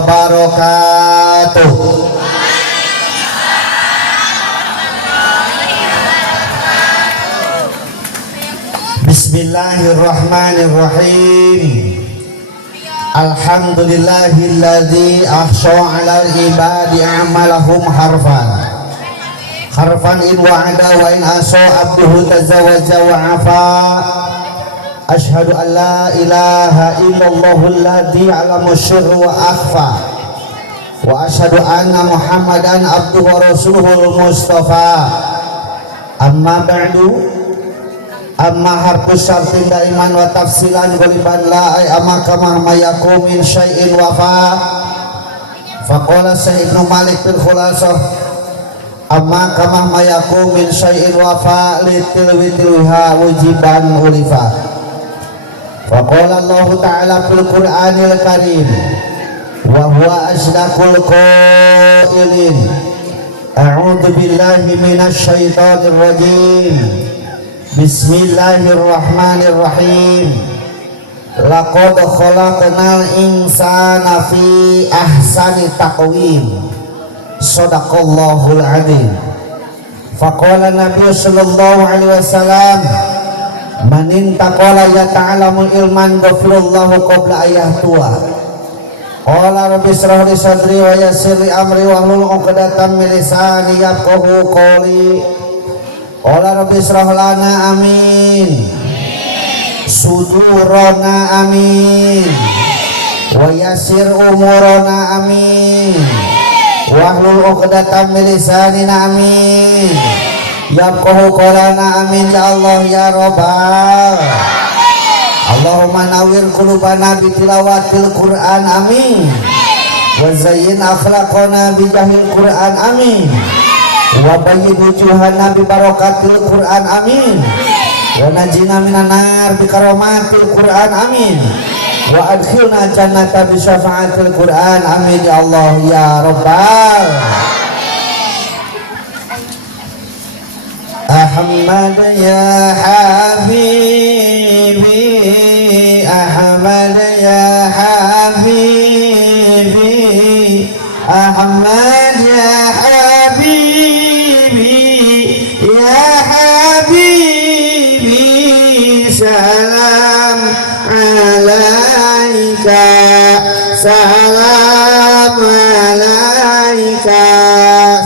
wabarakatuh. Bismillahirrahmanirrahim. Alhamdulillahilladzi ahsha 'alal ibadi a'malahum harfan in wa'ada wa in asa abduhu tazawaja wa afa. Ashhadu an la ilaha illallahul ladzi 'allama sirra wa akhfa wa ashhadu anna muhammadan abduhu wa rasuluhul mustafa. Amma ba'du. Amma harfus syartin daiman wa tafsilan goliban la ay amma kama mayakum min syai'in wafa. Faqala Sayyid Ibnu Malik fil khulasah amma kama mayakum min syai'in wafa litilwitilha wujiban ulifa. Faqala Allah ta'ala fil Qur'anil Karim wa huwa asdaqul qailin a'udzu billahi minasy syaithanir rajim. Bismillahirrahmanirrahim. Laqad khalaqnal insana fi ahsani taqwim. Shadaqallahul adzim. Faqala Nabi sallallahu alaihi wasallam, man intaqala yata'allamul ilman ghafirallahu qabla ayahtua. Qala rabbi shrah li sadri wa yassir li amri wahlul 'uqdatam min lisani yafqahu qawli. Qala rabbi shrah lana amin sudurana amin wa yassir umurana amin wahlul 'uqdatam min lisanina amin yafqahu qawlana amin ya Allah ya Rabbal. Allahumma nawwir qulubana bi tilawatil Qur'an amin wa zayyin akhlaqana bi jahil Qur'an amin wa bayyin wujuhana bi barakatil Qur'an amin wa najina minan nar bi karamatil Qur'an amin wa adkhilna jannata bi syafaatil Qur'an amin ya Allah ya Rabbal. Ahmad ya habibi Ahmad ya habibi Ahmad ya salam alaika salam alaika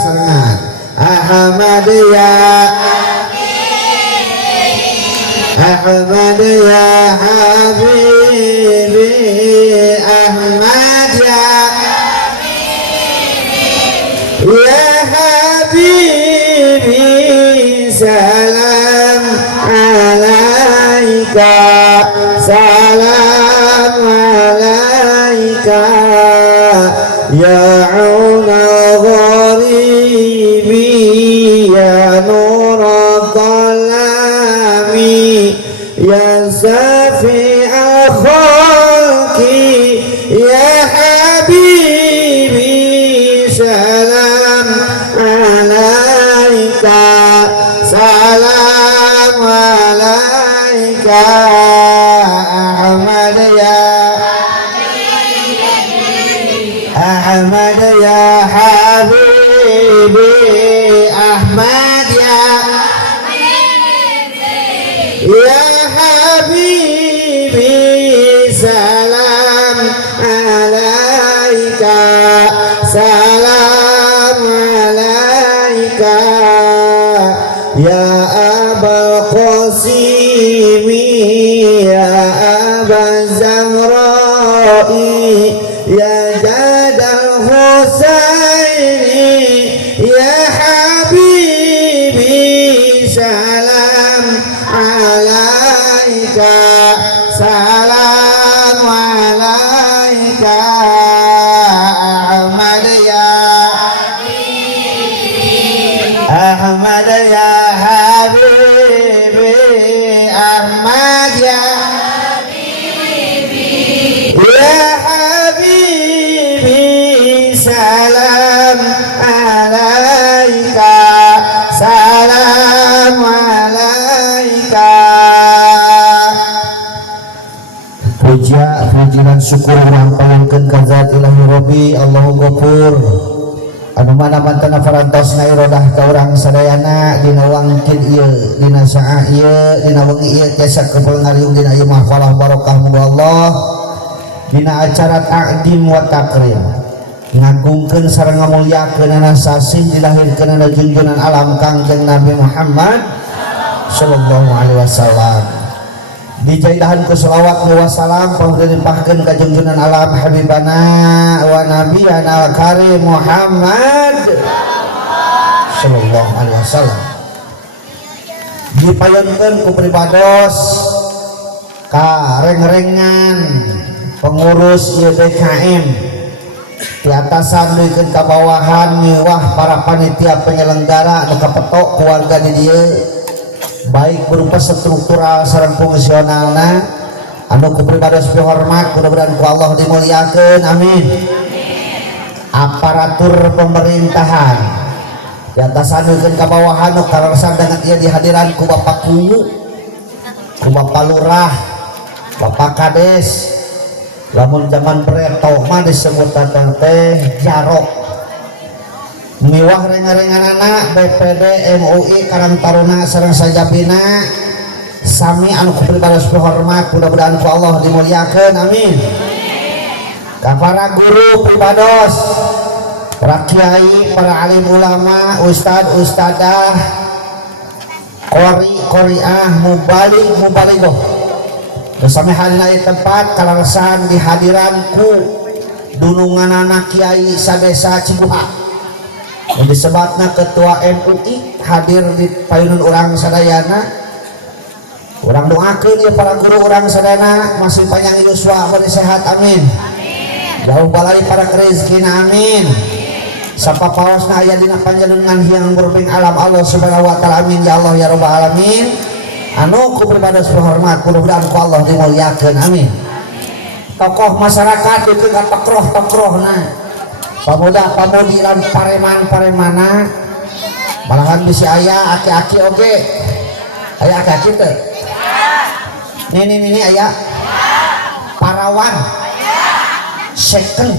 sangat Ahmad ya Ahmad ya habibi Ahmad ya ya habibi salam alaika salam alaika ya auna gharibi ya nura qalami ya safi'a khalqi ya habibi salam alaika salam alaika Ahmad ya Ahmad ya habibi Ahmad ya habibi salam alaika salam alaika ya Abul Qasimi ya Aba Zahra'i ya Jadal Husaini ya habibi salam alaika salam alaika Ahmad ya Ahmad ya habibi Ahmad ya habibi salam alaika salam alaika. Puja pujian syukur yang paling nyuhunkeun ka zat ilahi rabbi Allahu ghafur anu mana mantena parantos ngairodah ka urang sadayana dina wangkin ieu dina saah ieu dina wengi ieu tiasa kepeulangariung dina ieu mahfalah barokah muga Allah dina acara ta'dim wa takrim ngagungkeun sareng ngamulyakeun ana sasih dilahirkeun ana junjunan alam Kangjeng Nabi Muhammad sallallahu alaihi wasallam dijaidahan ku shalawat wa salam pamudra dilimpahkeun ka junjunan alam habibana wa nabiyana karim Muhammad sallallahu alaihi wasallam dipayunkeun ku pribados ka reng-rengan pengurus YBKM di atasan dikeun ka bawahan miwah para panitia penyelenggara anu kapetok keluarga di dieu baik berupa struktural sareng fungsionalna anu ku pribados hormat mudah-mudahan ku Allah dimuliakeun amin. Aparatur pemerintahan di atasan dikeun ka bawahan anu kararsan dengan ieu dihadiran ku Bapak Guru ku Bapak Lurah Bapak Kades lamun zaman Preto mah disebut teh jarok miwah renga-renganana BPD MUI Karang Taruna sareng sajabina sami anu pribados hormat mudah-mudahan ku Allah dimuliakeun amin. Ka para guru pribados para kiai para alim ulama ustad ustadah qori qoriah mubalighah bersama halina di tempat kalarasan dihadiranku dunungan anak kiai sadesa Cibuha yang disebutna ketua MUI hadir di payunan orang sadayana orang doakeun ya para guru orang sadayana masih panjang yuswa beri sehat amin jauh balai para rezekina amin sapa pawasna aya dina panjenengan yang berbing alam Allah subhanahu wa ta'ala amin ya Allah ya rabbal alamin anu ku pribados hormat mudah-mudahan ku Allah dimuliakeun amin. Tokoh masyarakat dikeun ka tokoh-tokohna pamuda pamudi lan pareman-paremana malahan bisi aya aki-aki oge aya aki-aki teh nini aya parawan second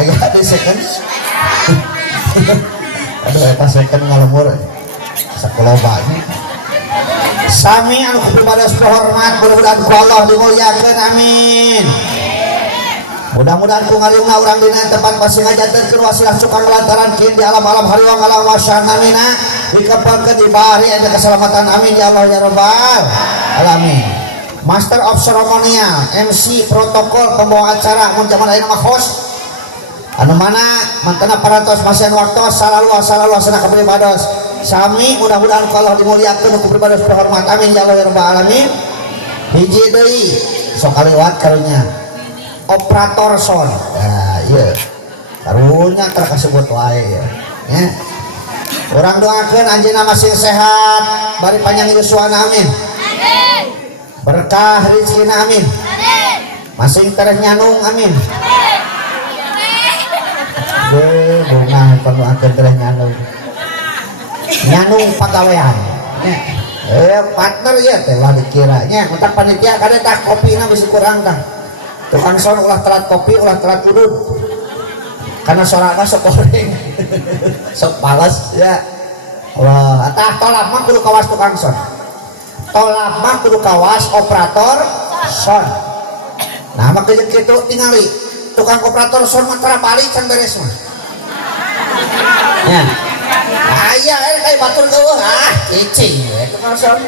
aya di second aduh eta second ngalumur sakolobanya sami anu pribados hormat mudah-mudahan ku Allah dimuliakeun amin. Mudah-mudahan ku ngariungna urang dina tempat pasti ngajantenkeun wasilah cukang lantaran kieu di alam-alam hariwang alam wasanamina dikepangkeun dibari aya keselamatan amin ya Allah ya rabbal alamin. Master of ceremonial MC protokol pembawa acara mun zaman ayeuna mah host anu mana mantena parantos masih waktos salalu asana ka pribados sami mudah-mudahan ku Allah dimuliakeun ku pribados hormat amin ya Allah ya rabbal alamin. Hiji deui sok aliwat karunya operator son nah iya karunya terkasebut wae ya orang doakeun anjeunna masih sehat bari panjang yuswana amin berkah rezekina amin masing tereh nyanung amin bunga pandoakeun tereh nyanung pagawean partner ya teh lah dikiranya mentak panitia kada tak kopina bisa kurang tah tukang son ulah telat kopi ulah telat udud karena sorangan sok goreng sok palas ya wah atah tolak mah kudu kawas tukang son tolak mah kudu kawas operator son nah maka jeung kitu tingali tukang operator son mah tara balik can beres mah ya aya kayak batur geueuh cicing tukang son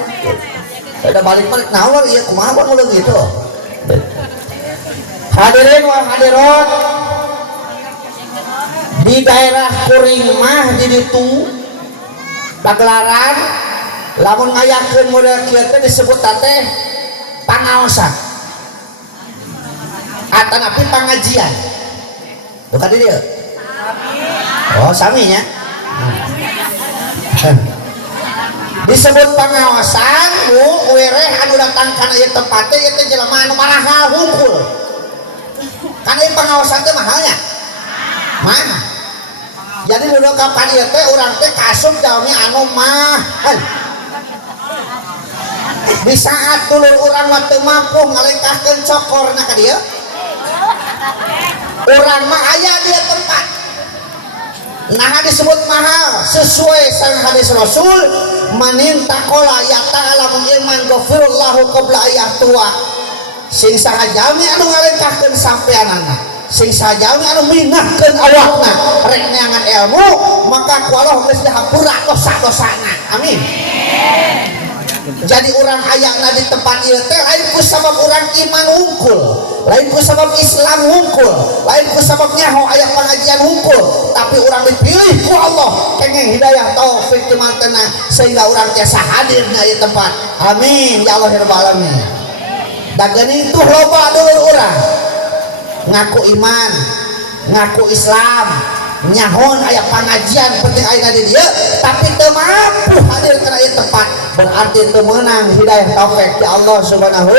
ada balik-balik nawar ieu kumaha mun ulah gitu. Hadirin wal hadirat di daerah kuring mah di ditu pagelaran lamun ngayakeun model kieu teh disebut teh pangaosan atanapi pangajian bukan di dieu oh sami nya disebut pangaosan wereh anu datang kana ieu tempat teh ieu teh jelema anu mahal hungkul kan ini pengawasan teh mahalnya mahal jadi dulu kapan ieu teh urang teh kasum jalmi anu mahal di saat dulur urang mah teu mampu ngalengkahkeun cokorna ka dieu Orang mah aya dia tempat. Nah disebut mahal sesuai sang hadis Rasul manin taqala ya ta'ala iman ghafirullahu qabla ayatua. Sing sahajalmi anu ngalengkahkeun sampeanana, sing sahajalmi anu minahkeun awakna rek neangan ilmu, maka ku Allah geus dihapura dosa-dosana. Amin. Jadi orang ayakna di tempat ieu teh lain ku sabab orang iman hungkul, lain ku sabab Islam hungkul, lain ku sabab nyaho aya pengajian hungkul, tapi orang dipilih ku Allah kenging hidayah taufik teu mantena sehingga orang tiasa hadir di ieu tempat. Amin ya Allah ya rabbal alamin. Da geuning tuh loba dulur urang ngaku iman, ngaku Islam, nyahon aya pengajian penting aya di dieu tapi teu mampu hadir kana ieu tempat, berarti teu meunang hidayah taufik ti Allah Subhanahu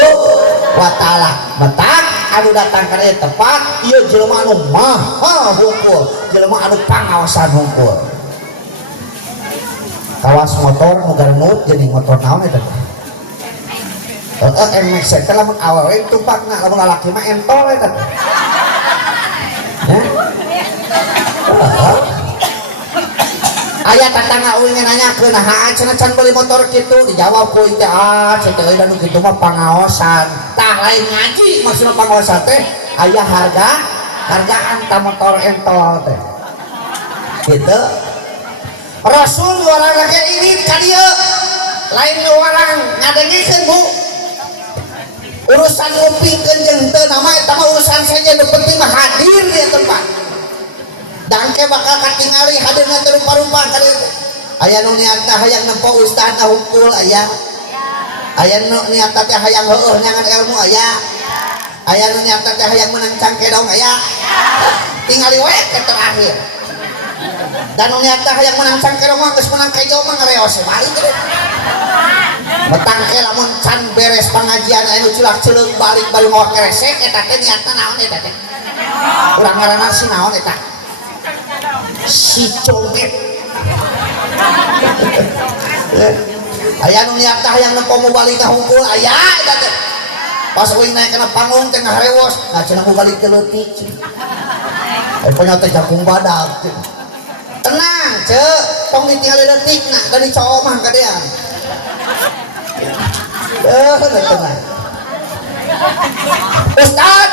wa taala. Matak anu datang kana ieu tempat ieu jelema anu mahal hungkul, jelema anu pangaosan hungkul. Kawas motor nu garemut jadi motor naon eta teh? MX teh lamun awewe tumpakna, lamun lalaki mah entol eta teh. Aya tatangga uing nanyakeun naha cenah can beli motor kitu, dijawab ku teh cenah anu kitu mah pangaosan. Tah lain ngaji maksudna pangaosan teh aya hargaan ta motor entol teh. Kitu. Rasul orang lagi ini ka dieu lain orang ngadengikeun Bu. Urusan ngupingkeun jeung teu nama eta mah urusan saja, nu penting mah hadir di tempat. Dangke bakal katingali hadirna teu rupa-rupa ka dieu. Aya nu niatna hayang nempo ustad hungkul aya. Aya nu niatna teh hayang heueuh nyangan ilmu aya. Aya nu niatna teh hayang meunang cangkedong aya. Tingali we ke terakhir. Dan nu niatna hayang meunang cangkedong mah geus meunang kejo mah ngareos balik teh. Betang ke lamun can beres pengajian anu culak-ceuleuh balik bari moal keresek eta teh niatna naon eta teh? Urang ngaranna si naon eta? Si comet. Aya nu niatna hayang nempo mubalik ka hungkul aya eta teh. Pas uing naik kana panggung teh ngaharewos, nah cenah mubalik teh leutik. Aya teh jakung badag. Tenang, ceuk, tong ditinggali leutikna da dicoo mah kadean. Tenang. Ustad,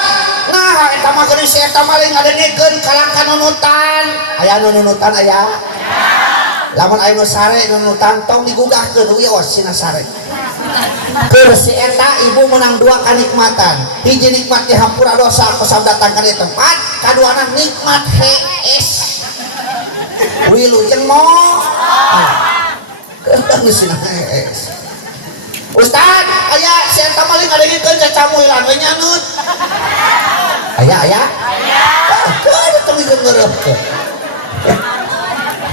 nah eta mah geuning si eta mah lain ngadengkeun kalangkan nunutan. Aya nu nunutan aya? Lamun aya nu sare nunutan tong digugahkeun wios sina sare. Keur si eta ibu menang dua kanikmatan. Hiji nikmat dihampura dosa kusab datang ka dieu tempat, kaduana nikmat hees. Wilujeng mo. Geus sina hees. Ustad, aya si eta mah ngadengkeun cacamuilan we nyanut. Aya? Aya. Keur tong ngeureupkeun.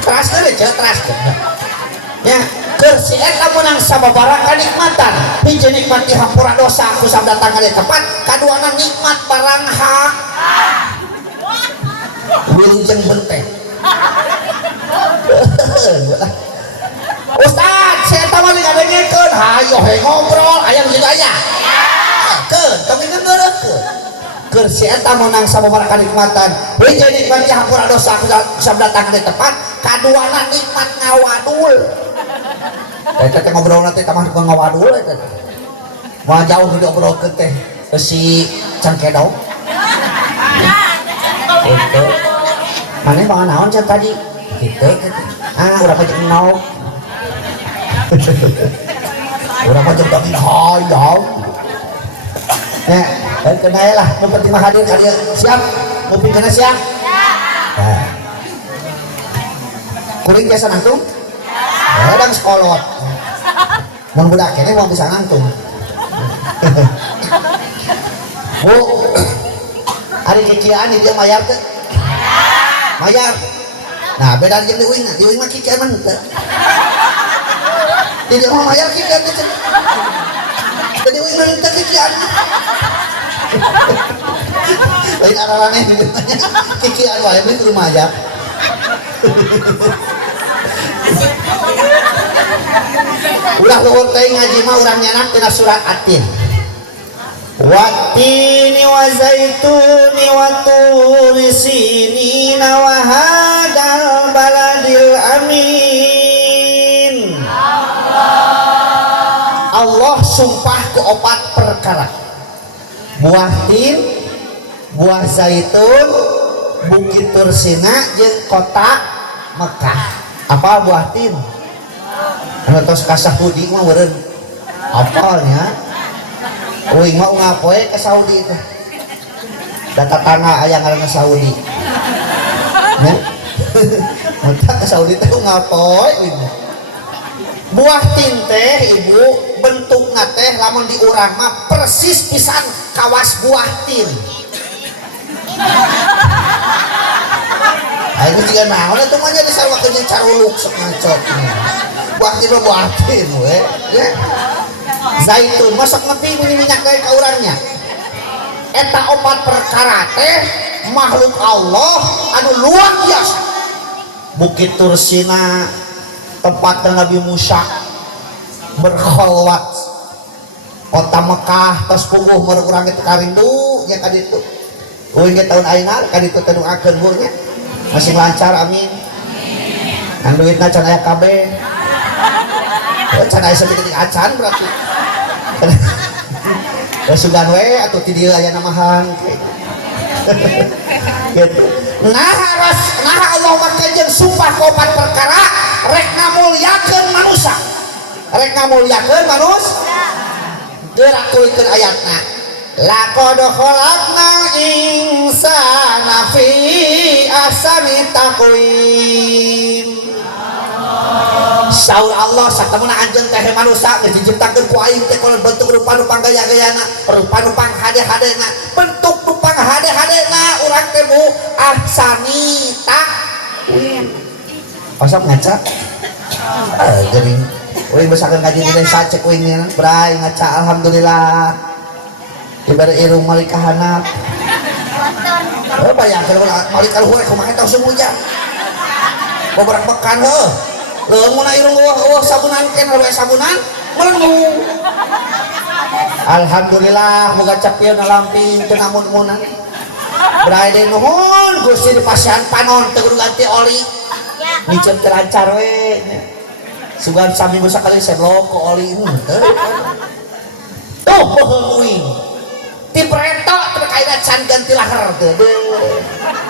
Teraskeun ceuk, teraskeun. Ya, keur si eta meunang sababaraha kanikmatan. Hiji nikmat dihampura dosa kusab datang ka dieu tempat, kaduana nikmat barang hak. Wilujeng benteng. Ustad, saya tahu nih ngadengkeun, hayo ngobrol, aya nu aya. Keun, tong ngeureupkeun. Keur si eta meunang sababaraha kanikmatan, hiji nikmat hampura dosa kusab datang ka dieu tempat, kaduana nikmat ngawadul. Eta teh ngobrolna teh tamah ngawadul eta. Moal jauh diobrolkeun teh si cangkedong. Gitu. Mane mah naon can tadi? Gitu. Urang pajak nol. Urang pajak tapi hayang. Dan kenaya lah, nu penting mah hadir ka dieu. Siap? Muping kana siap? Siap. Kuring biasa nangtung? Kadang sekolot. Mun budak kene mau bisa nangtung. Bu, ari kikian dia mayar teh? Mayar. Nah, beda jeung di uing mah kikian mah teu. Di dia mah mayar kikian teh. Jadi uing mah teu kikian. Lain araraneh kikian wae beli ke rumah aja. Ulah luhur teh ngaji mah urang nyanak tina surat Atin. Wattini wa zaituni wa turi sinina wa hadal baladil amin. Allah sumpah ke 4 perkara. Buah tin, buah zaitun, bukit Tursina jeung kota Mekah. Apa buah tin? Anu tos ka Saudi mah meureun apalnya. Uing mau ngapoe ke Saudi teh. Data tanah aya ngaranna Saudi. Nya. Mata ke Saudi teh ngapoe ini. Buah tin teh ibu bentukna teh lamun diurang mah persis pisan kawas buah tin. Ayo juga naon atuh mah nya disawakeun caruluk sok ngacot. Buah tin buah tin we, ya. Zaitun masak nepi minyak dari kaurangnya. Eta 4 perkara teh makhluk Allah anu luar biasa. Bukit Tursina tempat Nabi Musa berkholwat, kota Mekah tos puguh meureun urang teh karindu nya ka ditu. Uing ge taun ayeuna ka ditu teh doakeun nya masih lancar amin. Ang duitna can aya kabeh. Can aya saeutik acan berarti. Sugan we atau ti dieu aya namahan gitu. Nah Allah maka jeung sumpah 4 perkara rek ngamulyakeun manusia. Rek ngamulyakeun manusia. Gerak tulikeun ayatna. Laqad khalaqnal insana fi ahsani taqwim. Saur Allah satamuna anjeun teh manusia diciptakeun ku aing teh kunaon bentuk rupa nu panggaya-gayana, rupa nu panghade-hadena, bentuk nu panghade-hadena urang teh bu ahsani taqwim. Pasap ngaca. Geuning uing besakeun ngaji di desa cek uingna bray ngaca alhamdulillah. Ibarat irung malika hanap. Bayangkeun malika luhur kumaha tah semuja. Bobarang bekan heuh. Leung mun irung eueuh sabunan kenal we sabunan melengung. Alhamdulillah moga capieun lamping teu namun-munan. Brade nuhun Gusti dipasihan panon teu kudu ganti oli. Diceuk teu lancar we. Sugan saminggu sakali seblok ku oli teu. Tuh beuheung uing. Ti pretok teu kaina can ganti lahar teu.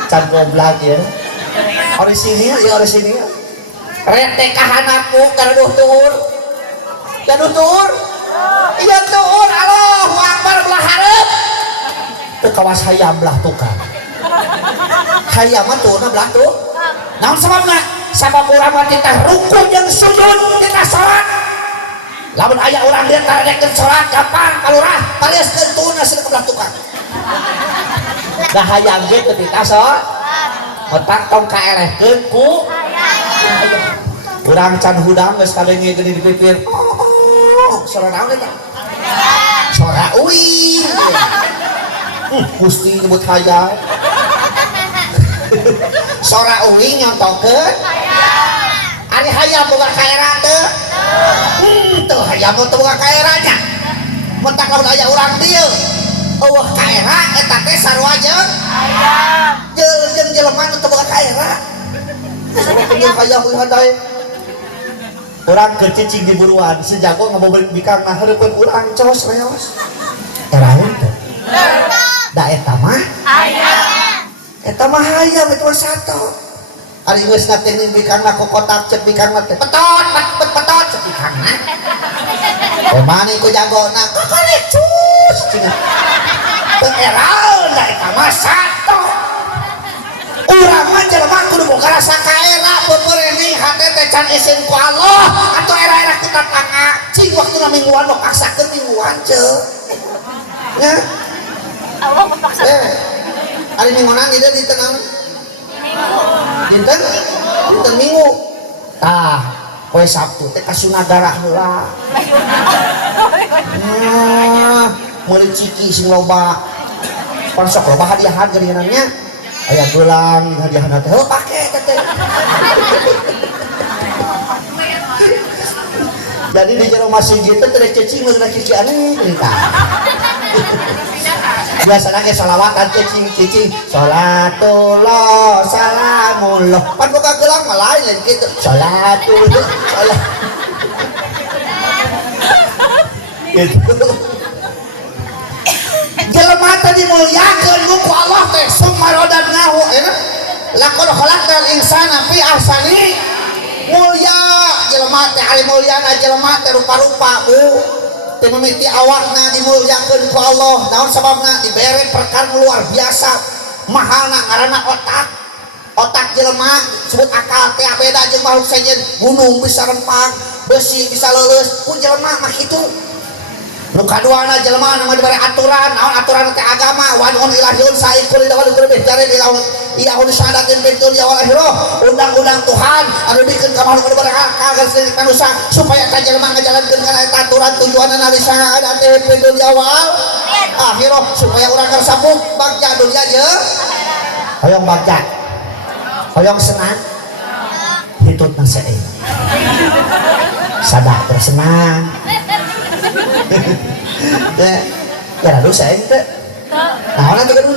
Can goblok ya. Orisinil ya orisinil. Rek teh kahanapku gaduh tuur. Gaduh tuur? Iya tuur. Allahu Akbar belah hareup. Teu kawas hayam belah tukang. Hayam mah tuurna belah tuh. Naon sababna? Sabab urang mah teh ruku jeung sujud dina salat. Lamun aya urang dia tarekeun salat gampang kalurah paliaskeun tuurna seueur belah tukang. Da hayam ge teu tika salat. Otak tong kaelehkeun ku urang can hudang geus kadenge geuning dipipir. Sora naon eta? Sora uing. Gusti nyebut hayam. Sora uing nyontokeun hayam. Ari hayam boga kaera teu? Teu hayam teu boga kaeranya. Mun tak lamun aya urang dieu eueuh kaera eta teh sarua jeung hayam. Jeung jelema nu teu boga kaera. Sabab teu hayam uing handai. Urang keur cicing di buruan sejago ngabobelit bikang nah hareupeun urang cos reos. Eraeun teh. Da eta mah hayam. Eta mah hayam eta mah sato. Ari geus ngateunin bikangna ku kotak cek bikangna teh petot cek bikangna. Pemani ku jagona kakalik cus cenah. Teu eraeun da eta mah sato. Urang mah jelema kudu boga rasa kaera peureuni hate teh can isin ku Allah atuh era-era ku tatangga cing waktuna mingguan mah paksakeun mingguan ceuk. Ya. Allah mepaksa. Ari mingguan ieu dinten naon? Minggu. Dinten Minggu. Tah, poe Sabtu teh ka Sunagara heula. Nah, meuli ciki sing loba. Pan sok loba hadiahan geuningannya. Aya gelang hadiahna teh heuh pake teh. Jadi di jero masjid teh teu cicing meunang cician tah. biasanya ke salawatan cicing sholatullah salamullah pan buka gelang malah lain gitu sholatullah salam gitu jelema teh dimuliakeun ku Allah teh sumarodan nahu laqad khalaqnal insana fi ahsani mulia jelema teh ari mulyana jelema teh rupa-rupa bu teu mimiti awakna dimuliakeun ku Allah naon sababna dibere perkara luar biasa mahalna ngaranna otak jelema disebut akal teh beda jeung makhluk sajen gunung bisa rempang besi bisa leuleus ku jelema mah kitu nu kaduana jelema nu dibere aturan naon aturan teh agama wa an ilahiyun saikul dawal kurbeh jare di laut iya hunu syahadatin bintul ya wal akhirah undang-undang Tuhan anu dikeun ka makhluk dibere agar seueur manusia supaya ka jelema ngajalankeun kana eta aturan tujuanna nabi syahadatin bintul ya wal akhirah supaya urang karsambung bagja dunia jeung hoyong bagja hoyong senang hitutna sae sadah tersenang ya lalu saya ente nah orang juga dulu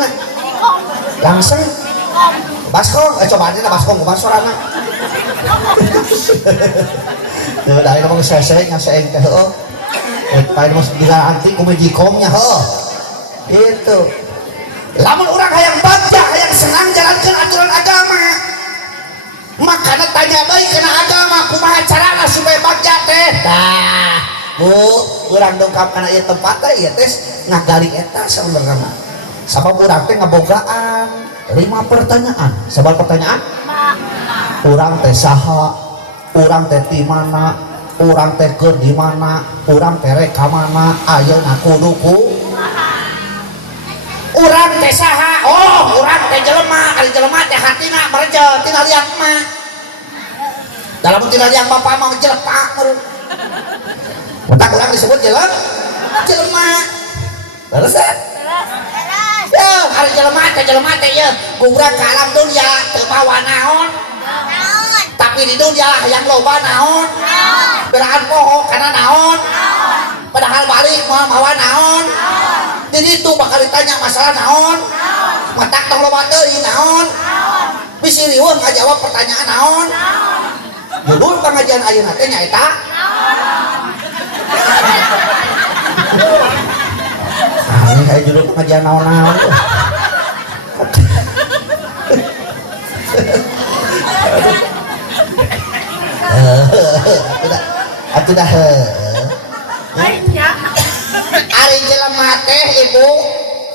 langsung baskong coba aja baskong ke basorana dari ngomong saya ngasih ente pada masuk di anti kumejikomnya itu lamun orang hayang baca hayang senang jalankan aturan agama makanya tanya baik kena agama kumaha carana supaya baca teh dah bu urang dongkap kana ieu tempat teh ieu teh ngagali eta sebenarnya sabab urang teh ngabogaan 5 pertanyaan sabab pertanyaan urang teh saha urang teh di mana urang teh keur di mana urang teh rek ka mana ayeuna kudu kumaha urang teh saha oh urang teh jelema ari jelema teh hatina merejel tina liak mah dalam tina liak bapa mah jelepak meureun otak orang disebut jelema terus ya hari jelema teh ya gurang ke alam dunia teu bawa naon tapi di dunia yang loba naon berahan poho karena naon padahal balik mau mawa naon jadi itu bakal ditanya masalah naon matak tong loba teuing naon bisi riweuh ngajawab pertanyaan naon judul pengajian ayeuna teh nyaeta ini kayak judul pengajian naon-naon tuh atuh dah ari jelema teh ibu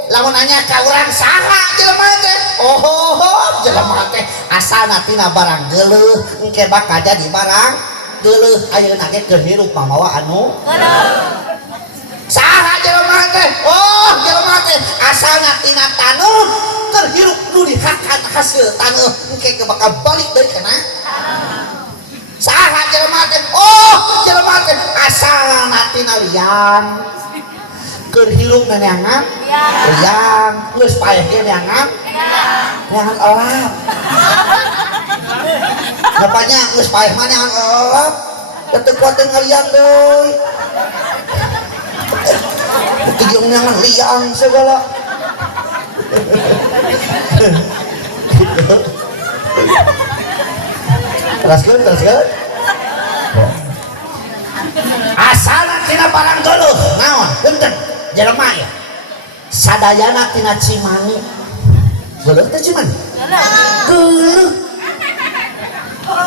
lamun nanya ka urang saha jelema teh oh jelema teh asalna tina barang geuleuh engke bakal jadi barang geuleuh ayeuna ge keur hirup mamawa anu saha jelema teh oh jelema teh asalna tina taneuh keur hirup nu dihakat hasil taneuh engke bakal balik deui kana saha jelema teh oh jelema teh asalna tina liang keur hirup neangan liang geus paeh ge neangan elap bapaknya geus paeh mah neangan elap teu kuat teu ngaliang deui teu neangan liang segala teruskeun asalna tina barang geuleuh naon punten jelema ya sadayana tina cimani geuleuh teh cimani geuleuh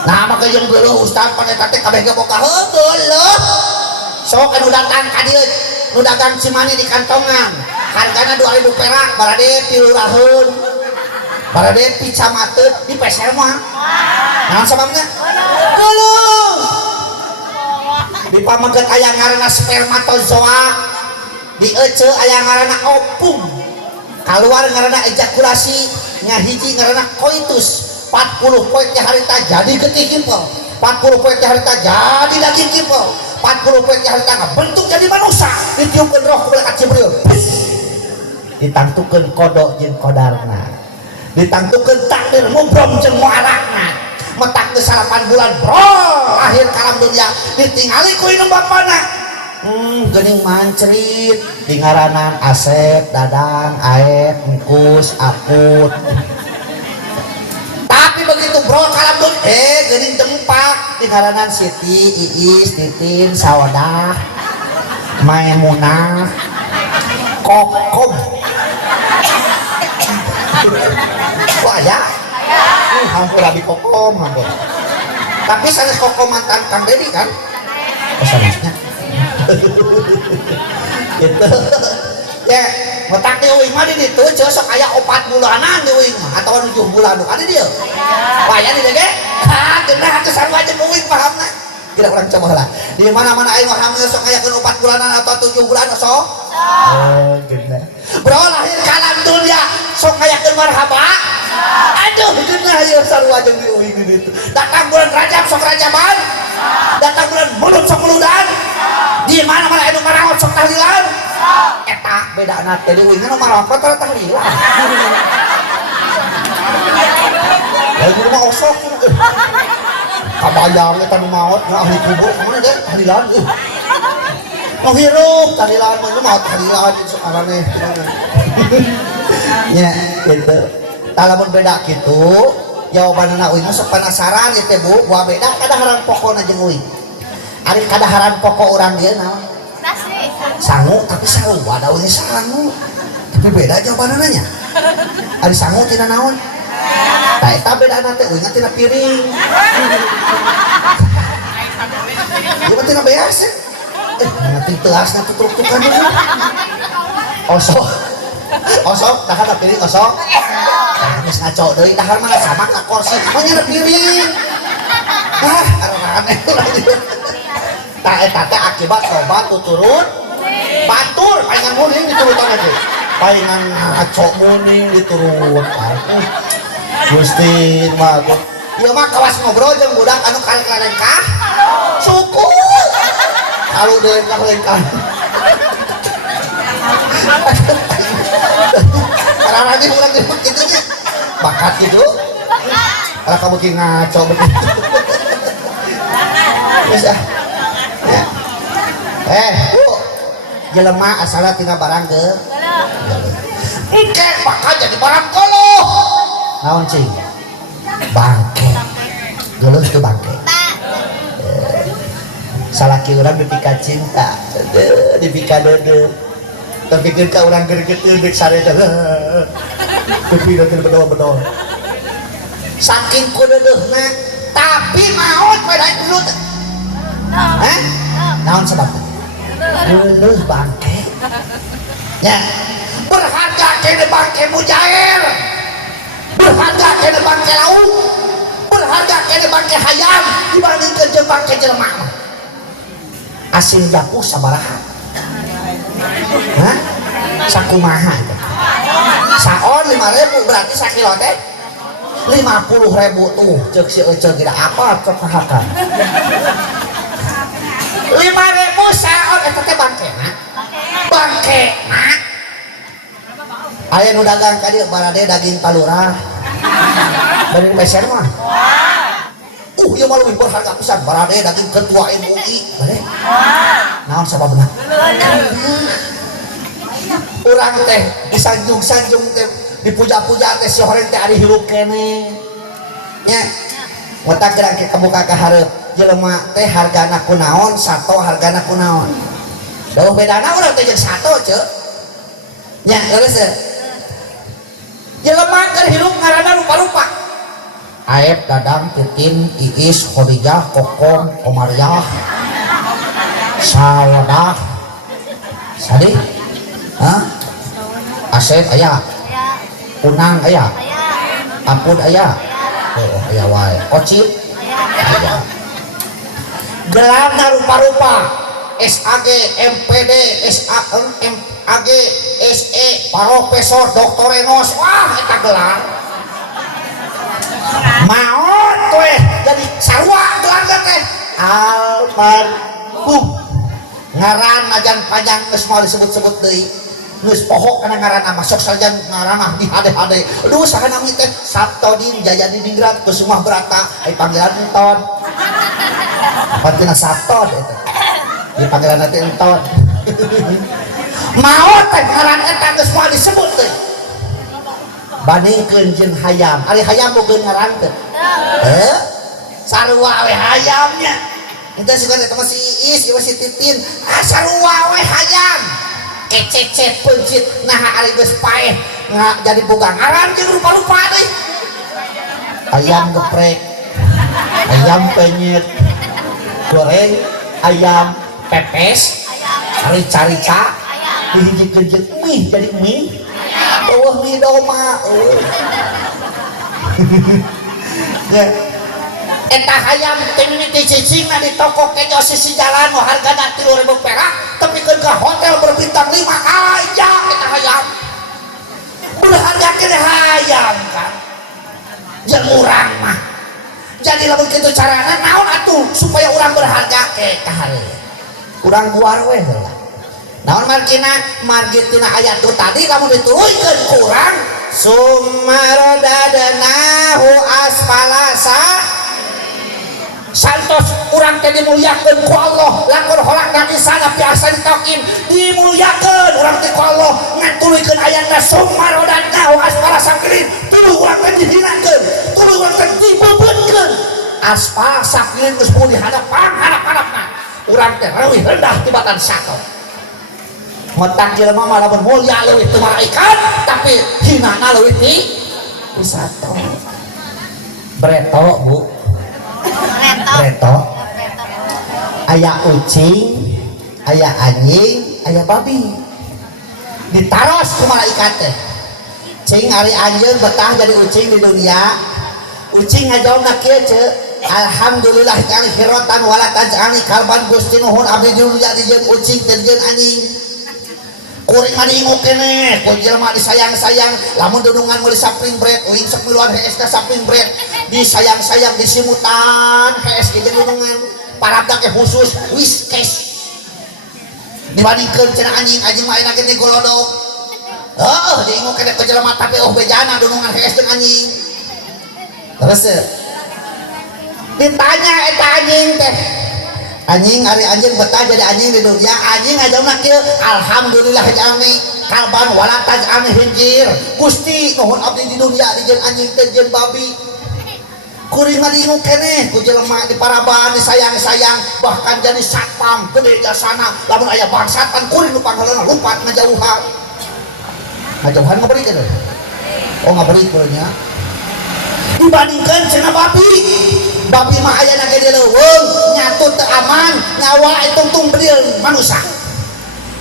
nah maka yang geuleuh ustaz paneta teh kabeh ge boga geuleuh sok anu datang ka dieu nu dagang cimani di kantongan hargana 2000 perak barade piluraheun barade picamateun di peser mah naon sababna geuleuh di pamageut aya ngaranna spermatozoa di ece aya ngaranna opum keluar ngaranna ejakulasi nya hiji ngaranna koitus 40 poin teh harita jadi getih kimpel 40 poin teh harita jadi daging kimpel 40 poin teh harita bentuk jadi manusia ditiupkeun roh ku malaikat Jibril ditangtukeun kodok jeung kodarna ditangtukeun takdir mubrom jeung muarakna metak geus 8 bulan bro lahir ka alam dunia ditingali ku indung bapana Geuning mancrit di ngaranan Asep, Dadang, Aep, Engkus, Akut. Tapi begitu bro kalambut geuning tempak di ngaranan Siti, Iis, Titin, Sawadah, Maimunah, Kokom. Wah ya? Hampir abi Kokom hampir. Tapi sanes Kokom mantan Kang Dedi kan? Sanesnya. Gitu. Ya, otak dia uing mah di ditu sok aya 4 bulanan di uing mah atau 7 bulan ada dia. Wah ya di ge. Ha, geunah atuh sarua jeung uing pahamna. Kira urang coba heula. Di mana-mana aing mah hamil sok aya 4 bulanan atau 7 bulan sok. Oh, geunah. Bro lahir kalam dunia sok aya marhaba. Aduh, geunah ieu sarua jeung di uing di ditu. Datang bulan Rajab sok Rajaban. Datang bulan Mulud sok Muludan. Di mana-mana anu marawat sok tahlilan. Eta bedana teh di uing nu marawat teh tahlilan. Lalu kudu mah osok. Kabayang eta nu maot nu ahli kubur kumaha deh tahlilan. Nu hirup tahlilan mah mah tahlilan sok arane. Nya kitu. Talamun beda kitu, jawabanna uing mah sok penasaran ieu teh Bu, buah beda kadaharan pokona jeung uing. Ari kadaharan pokok urang dia naon? Nasi. Sangu tapi sarua da we sangu. Tapi beda jawabanna nya. Ari sangu tina naon? Tah eta bedana teh uing tina piring. Ieu mah tina beas. Nanti telasna tutuk-tukan dulu. Osok. Osok dahar da piring osok. Geus ngaco deui dahar mah sama ka kursi. Mah nya piring. Ah, aneh urang dieu. Tah eta teh akibat sobat tuturut batur palingan muning diturutan aja palingan ngaco muning diturut Gusti mah ieu mah kawas ngobrol jeung budak anu karek-karekah suku kalau deui karek-karekah karena nanti urang disebut kitu nya bakat kitu kalau kamu ki ngaco begitu geus ah. Bu, jelema asal tina barang ge. Engke bakal jadi barang goloh. Naon cing? Bangke. Goloh itu bangke. Salaki urang dipika cinta, dipika dede. Tapi keun ka urang geuregeut deuk sareda. Tapi deukeun bedol-bedol. Saking ku deudeuhna, tapi maot pada dulu. Hah? Naon sebabna? Leuh bangke ya berharga kene bangke mujair berharga kene bangke lauk berharga kene bangke hayam dibandingkeun jeung bangke jelema asin japu sabaraha hah sakumaha saon 5.000 berarti sakilo teh 50.000 tuh ceuk si eceuk tidak apa kepahakan 5.000 saon eta teh bangkena. Bangkena. Aya nu dagang ka dieu barade daging palurah. Beureum peser mah. Ieu mah leuwih berharga pisan barade daging ketua MUI. Bade. Naon sababna? Urang teh disanjung-sanjung teh dipuja-puja teh si horeng teh ari hirup keneh. Nya. Mutak gerang ke kebuka ka hareup. Jelema teh hargana kunaon, sato hargana kunaon. Dauh bedana urang teh jeung sato ceuk. Nya geus teh. Jelema keur hirup ngaranna rupa-rupa. Aep, Dadang, Titin, Iis, Khadijah, Kokom, Omariah, Sawadah, Sadi, hah? Asep aya, Unang aya, Apud aya, oh aya wae, Ocit aya. Gelarna rupa-rupa SAG, MPD, SAG, SE, Profesor, Doktorenos, wah eta gelar maot teh jadi sarua gelarna teh almarhum ngaran ajan panjang geus moal disebut-sebut deui geus poho kana ngaran mah sok sajan ngaran mah di hade-hade aduh saha nami teh Sabtodin Jayadi Dingrat Kusumah Brata ai panggilan enton patina Sabtod eta di panggilan nanti entot mau teh ngaran eta geus moal disebut teh bandingkeun jeung hayam ari hayam bogeun ngaran teh sarua we hayamnya ente sih kan eta masih Iis ieu si Titin sarua we hayam kececet pencit nah ari geus paeh jadi boga ngaran jeung rupa-rupa deui ayam geprek ayam penyet goreng ayam pepes rica-rica dihiji-hiji mie jadi mie mie doma ya eta hayam ini dicicingna di toko kejo sisi jalan hargana 3.000 perak tapi ke hotel berbintang 5 aja eta hayam berharga kene hayam kan jeung urang mah jadi lamun kitu carana naon atuh supaya urang berharga ke kahare urang buar we heula naon margitina ayat itu tadi lamun diturunkeun ku urang summaradadnahu asfalasa santos urang teh dimuliakeun ku Allah lamun holang nang sana biasa ditokin dimuliakeun urang teh ku Allah ngatulikeun ayatna summaradadnahu asfalasa kilin tuluy urang teh dihinakeun tuluy urang teh dibebeutkeun aspal sakilin geus mun dihadapang harap-harapna urang teh leuwih rendah tibatan sato ngotak jelema mah lamun mulia leuwih teu malaikat tapi hinana leuwih ti sato breto bu breto aya ucing aya anjing aya babi ditaros ku malaikat teh cing ari anjeun betah jadi ucing di dunia ucing ngajawabna kieu ce alhamdulillah kali hiratan wala taj'alni kalban Gusti nuhun abdi dunya dijieun ucing teh dijieun anjing kuring mah diingu keneh ku jelema disayang-sayang lamun dudungan meuli sapring bread uing sok miluan hees teh sapring bread disayang-sayang disimutan hees jeung dudungan parabda ke khusus whiskes dibandingkeun cenah anjing mah aya ge golodog diingu keneh ku jelema tapi bejana dudungan hees jeung anjing terus ditanya eta anjing teh anjing ari anjing betah jadi anjing di dunia anjing ngajawabna kieu alhamdulillah jami kalban wala taj'alni hinjir Gusti nuhun abdi di dunia dijieun anjing teh jeung babi kuring mah diingu keneh ku jelema di paraban disayang-sayang bahkan jadi satpam gede jasana lamun aya bangsatan kuring nu panggalana lumpat ngajauhan ngaberi keneh ngaberi kuringnya dibandingkan cenah babi mah ayana ge leuweung nyatut teu aman nyawa itu tungtung bedil manusia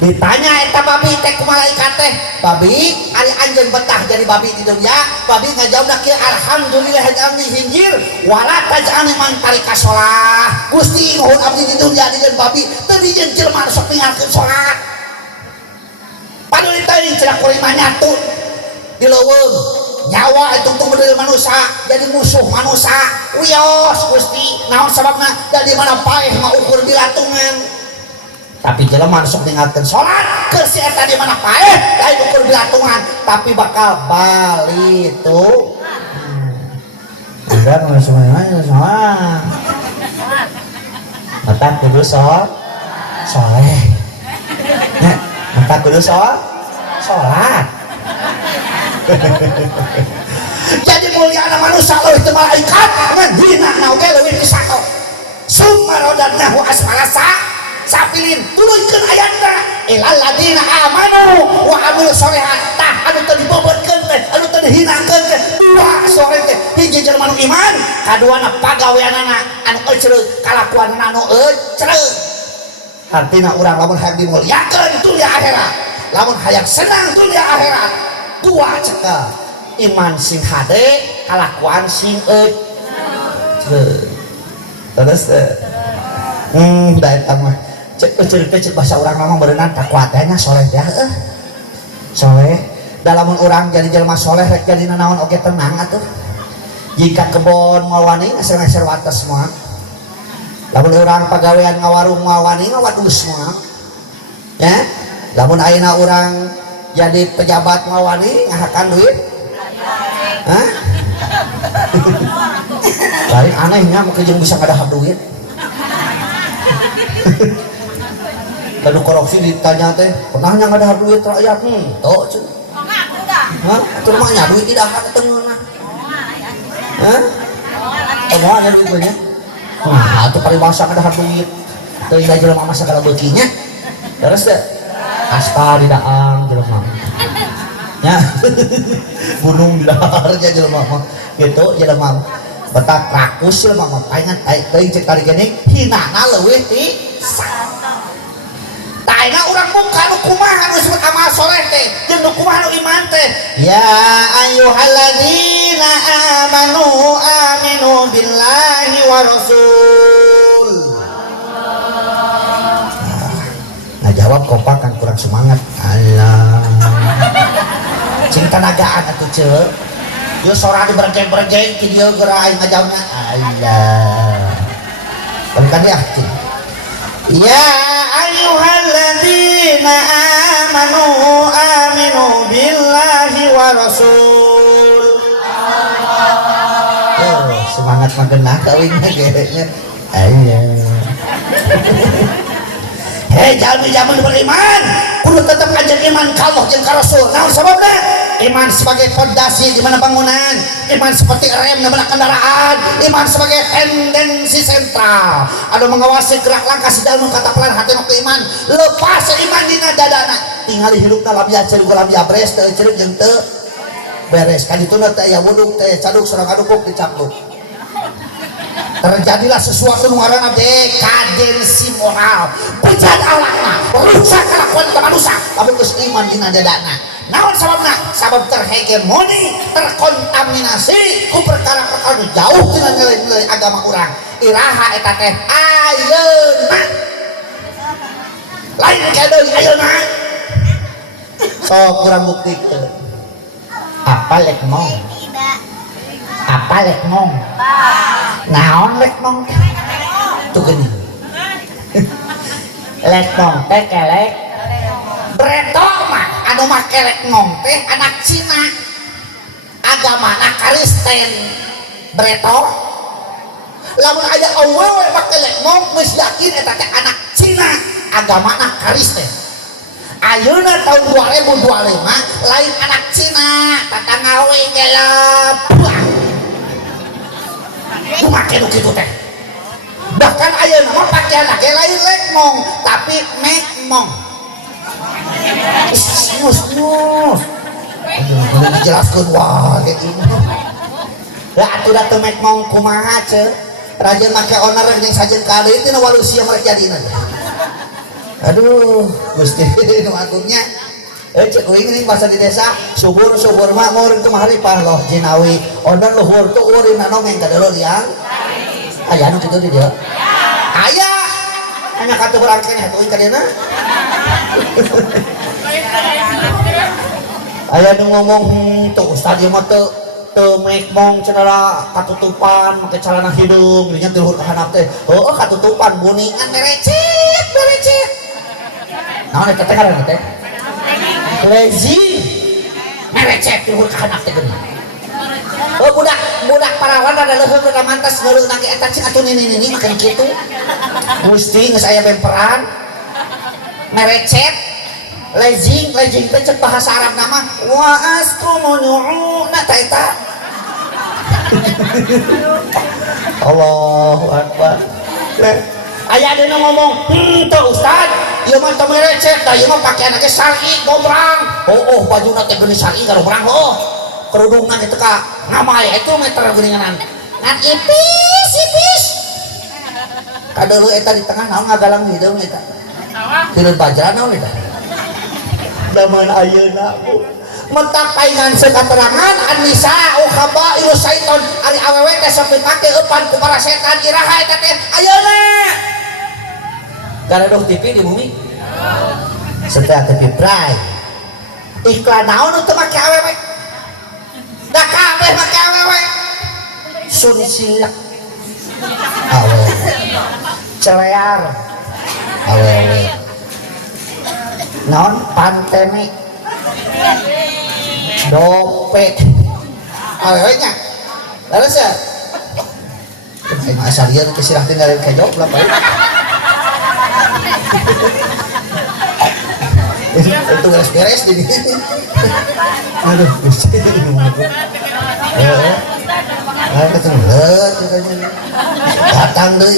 ditanya eta babi teh ku malaikat teh babi ari anjeun betah jadi babi di dunia babi ngajawabna kieu alhamdulillah jamni hinjir wala taj'alni man tarika shalah Gusti nuhun abdi di dunia dijieun babi teu dijieun jelema sok ninggalkeun salat padahal teuing cenah kuring mah nyatut di leuweung nyawa itu tungtung bedil manusia jadi musuh manusia wios Gusti naon sababna dari mana paeh mah ukur bilatungan tapi jelema sok ninggalkeun salat keur si eta di mana paeh lain ukur bilatungan tapi bakal bali itu udah mulai semuanya sama mata kudu soleh mata kudu sholat jadi mulia anak manusia leuwih teu malaikat ngan hina oge leuwih ti sato summaradadnahu asfalasa sapilin turunkeun ayatna ilal ladina amanu wa amilus solihat tah anu teu dibebeutkeun teh anu teu dihinakeun teh dua sore teh hiji jelema nu iman kaduana pagaweanana anu ecereug kalakuanna anu ecereug artina urang lamun hayang dimuliakeun dunia akhirat lamun hayang senang dunia akhirat dua cekel iman sing hade kalakuan sing terus da eta mah cek cek bahasa urang mah beunang takwa teh nya soleh teh soleh da lamun urang jadi jelema soleh rek jadi naon oge tenang atuh jika kebon mawani ngeser-ngeser wates mah lamun urang pagawean ngawarung mawani ngawadus mah ya lamun ayeuna urang jadi pejabat mawani ngahakan duit hah? Lain anehnya mungkin yang bisa ngadahap duit Kalau korupsi ditanya teh, pernah yang ada duit rakyat? Tuh, hah? Itu rumahnya duit tidak ada tengah. Hah? Semua ada duit banyak. Nah, itu paribasa ada duit. Tuh indah jelema masa kalau bekinya. Terus deh, aspal di daang jelema. Ya, gunung di daharnya jelema mah. Gitu jelema. Betak rakus jelema mah. Paingan teuing cek tadi gini, hinana leuwih ti taina urang muka nu kumaha nu disebut amal soleh teh jeung nu kumaha nu iman teh ya ayyuhalladzina aminu billahi wa rasul. Nah jawab kompak kan kurang semangat Allah cinta nagaan atuh ceuk yo sora diberjeng-berjeng ki dieu geura aing ngajawabna Allah kan ya ya ayyuhalladzina aminu billahi wa rasul. Semangat magenah kawingnya kayaknya ayo hei jalmi-jalmi beriman kudu tetap anjeun iman ka Allah jeung ka Rasul. Naon sababna? Iman sebagai fondasi di mana bangunan, iman seperti rem di mana kendaraan, iman sebagai tendensi sentral anu mengawasi gerak langkah sedalem kata pelan hati nu iman lepas iman dina dadana tinggal hidupna labia ceuk labia beres teu ceuk jeung teu beres kan itu teh aya wuduk teh caduk surang adukuk dicapluk terjadilah sesuatu ngaranna dekadensi moral bejat alakna rusak kelakuan manusia lamun geus iman dina dadana. Naon sababna? Sabab terhegemoni, terkontaminasi ku perkara-perkara jauh tina nilai-nilai agama urang. Iraha eta teh ayeuna. Lain kadeui ayeuna. Sok kurang buktikeun. Apa lek mong? Apa lek mong? Naon lek mong? Tuh gini. Lek mong teh kelek bretok mah anu make lek mong teh anak Cina agamana Kristen bretok lamun aya awewe make lek mong geus yakin eta teh anak Cina agamana Kristen. Ayeuna tahun 2025 lain anak Cina tatangawe gelap make nu kitu teh bahkan ayeuna mah pakaian laki lain lek mong tapi mek mong nus dijelaskan wah kayak gini ya atuh da teu mek mong kumaha ceuk raja make owner yang sajen kali itu walusia mereka jadina aduh Gusti nu agungnya cek uing ini bahasa di desa subur makmur itu maharipah loh jinawi owner luhur tuh urin nongeng kadelo liang aya anu kitu di dieu aya hanya kata berangkat atuh uing kadena aya nu ngomong tuh ustad ieu mah teu mek mong cenah katutupan make calana hidung nya teh luhur ka handap teh heueuh katutupan buningan berecet naon eta teh ngaranna teh lazy merecet luhur ka handap teh geuning budak parawan ada leuhur da mantas ngeuleung nangge eta cing atuh nini makan kitu Gusti geus aya bemperan merecet lezing teh cek bahasa Arab nama wa asqumunu'u na ta eta Allahu akbar aya deuna ngomong teu ustad ieu mah teu merecet da ieu mah pakaian ge syar'i gombrang bajuna teh geuning syar'i gombrang kerudungna kitu ka ngamay itu meter geuninganan ngan ipis kadeuleu eta di tengah naon ngagalang di hideung eta hideung bajra naon eta zaman ayeuna mentak paingan sekaterangan an-nisa khabailu syaiton ari awewe teh sok dipake eupan ku para setan iraha eta teh ayeuna garadoh TV di bumi setelah TV Bray iklan naon teu make awewe da kabeh make awewe sun silak awewe celear awewe naon pantene dompet awewe nya laras ya asal ieu nu sirah tinggal ka jawab lah bae itu beres-beres di sini. Aduh, Gusti datang deh.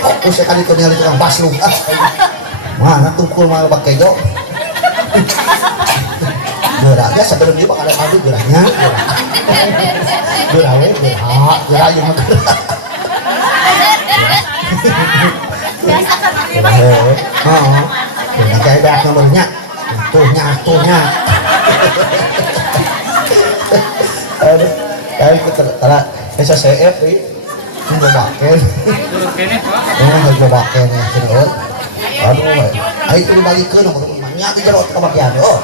Fokus sekali tuh nyari tukang baslung. Mana tukul mau pakai jok? Geraknya sebelum dia bakal ada pabrik geraknya. Geraknya gerak yang gerak. Kayak berak nomornya, tuhnya. Kayak kita bisa CF nih, nyobain, nyobain ya, cenderung. Aduh, itu dibalikin nomor rumahnya, tapi kalau kebagian, oh,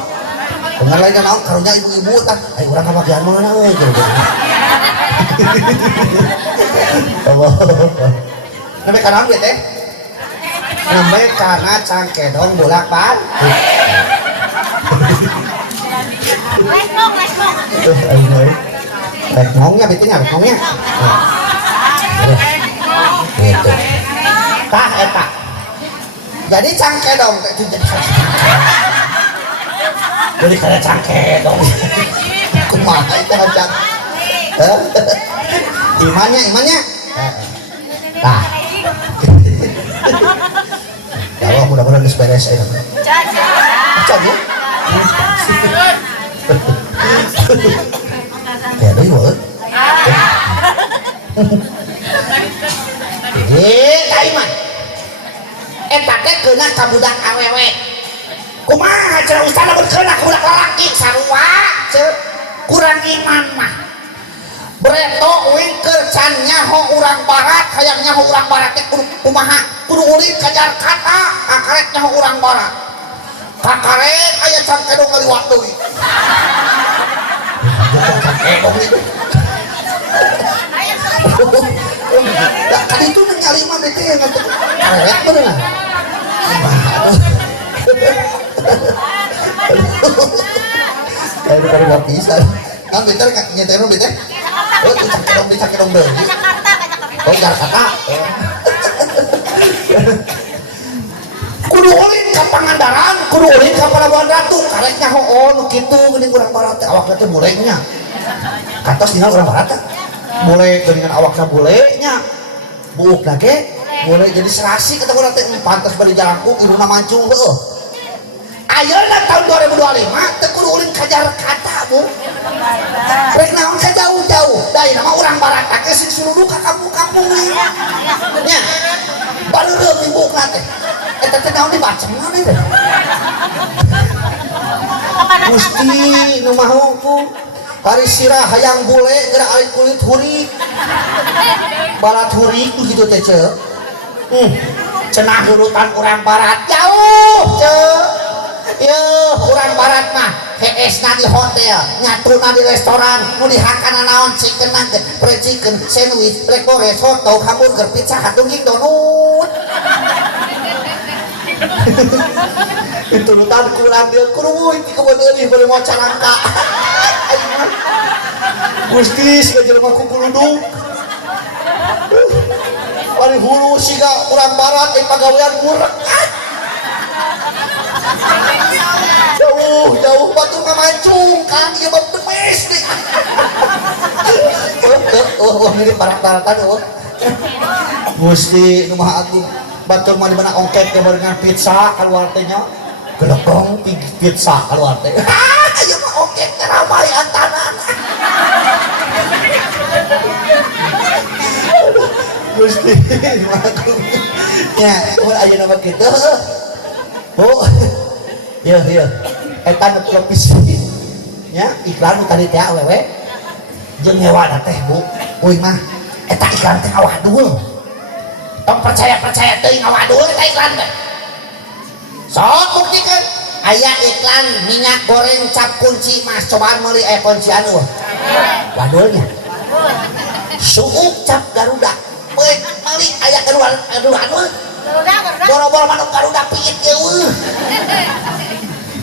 dengan lainnya naon karunya ibu-ibu tak, ayo orang kebagian mana, gitu. Allah, nabi kanan gitu ya, nabi karena cangkedong bolak balik. Leknongnya betulnya leknongnya gitu tah eta jadi cangkedong itu jadi kayak cangkedong kumaha itu ngajak imannya tah ya Allah mudah-mudahan beres ya caca kayak doi weh jadi kaiman eta teh keuna ka budak awewe kumaha cenah ustana berkeuna ka budak lalaki sarua ceuk kurang iman mah bereto wingker can nyaho urang barat hayang nyaho urang barat teh kumaha kudu ulin kajar kata kakarek nyaho urang barat kakarek aya cangkedong ngaliwat deui kan itu mencari mah bete yang ngantuk karek beneran aduh kalau gak bisa kan beter nyeterin bete oh itu cangkedong deh oh Jakarta kudu ulin ka Pangandaran kudu ulin ka Palabuhan Ratu kareknya oh nu kitu geuning urang barat teh awakna teh mulenya katos tinggal urang barat teh mulai dengan awakna bulenya buukna ge mulai jadi serasi kata urang teh pantas bari jalangkung irungna mancung heueuh ayeuna tahun 2025 teh kudu ulin ka Jakarta Bu rek naon ka jauh-jauh da ieu mah urang barat teh sing suruh ka kampung-kampung nya baleureum ibukna teh eta teh naon dibaca naon teh Gusti nu mahuku hari sirah hayang bule gerak ari kulit hurik balat hurik gitu teh ceuk cenah urutan urang barat jauh ceuk yeuh urang barat mah heesna di hotel nyatuna di restoran nu dihakana naon chicken nugget fried chicken sandwich black forest soto hamburger pizza hatungging donut itu nutan kurang dia kuruy di kebun eueuh bari moca langka Gusti siga jelema kukuludung bari hulu siga urang barat pagawean murek jauh batu ngamancung kan ieu mah benes nih mirip barat-baratan Gusti nu maha agung batur mah dimana ongket kebarengan pizza keluar teh nya gelepong pizza keluar teh ieu mah ongket teh ramai antanan Gusti ya mun aya nama kitu Bu iya eta nu televisi nya iklan nu tadi teh awewe jeung hewana teh Bu uing mah eta iklan teh awadul tong percaya teuing awadul eta iklan teh sok buktikan aya iklan minyak goreng cap kunci mas cobaan meuli kunci anu wadulnya suuk cap Garuda meuli aya Garuda anu boro-boro manuk Garuda piit eueuh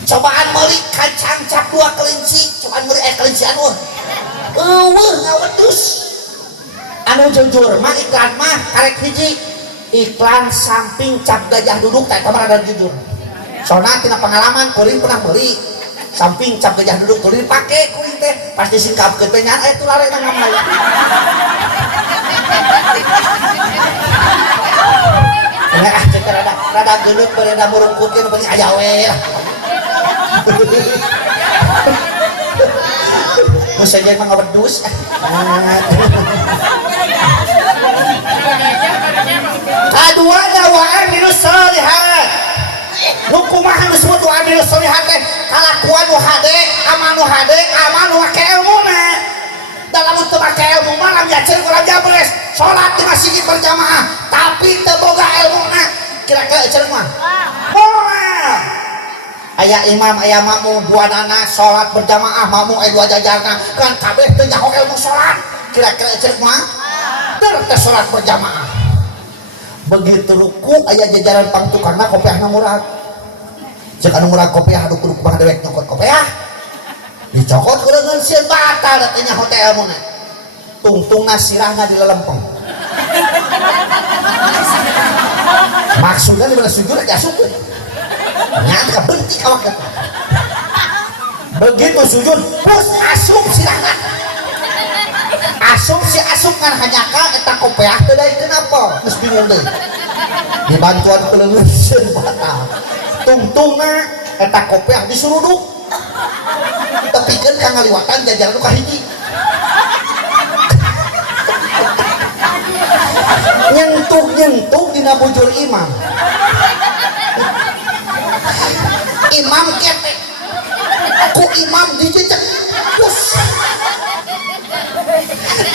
cobaan meuli kacang cap 2 kelinci cobaan meuli kelinci anu eueuh ngawedus anu jujur mah iklan mah karek hiji iklan samping cap gajah duduk tak kamar ada jujur soalnya tina pengalaman kuring pernah beli samping cap gajah duduk kuring pakai kuring teh pasti singkap ketenya itu lari nang ngamal nah cek rada gelut berada merungkutkeun beuring aya we musajen mah ngabedus kadua wa amilus sholihat nu kumaha disebut wa amilus sholihat teh kalakuan nu hade amal nu make ilmuna dalam untuk make ilmu mah lam yaceun kurang jabres salat di masjid berjamaah tapi teu boga ilmuna kira-kira ceun mah moal aya imam aya makmum dua dana salat berjamaah makmum aya dua jajarna kan kabeh teu nyaho ilmu salat kira-kira ceun mah teu salat berjamaah begitu ruku aya jajaran pangtukangna kopiahna murah cek anu murah kopiah adu kudu kumaha dewek nyokot kopiah dicokot kureungeun sieun batal da teh nyaho teh ilmuna tungtungna sirahna dilelempeng maksudna dibala sujud aja asupkeun nyata kebentik awak eta begitu sujud pus asup sirahna asup si asup kan hanyaka eta kopiah teh daek kenapa geus bingung deui dibantuan kuleungeun sieun batal tungtungna eta kopiah disuruduk tepikeun ka ngaliwatan jajaran nu kahiji nyentuh dina bujur imam imam ketek ku imam dijejek pus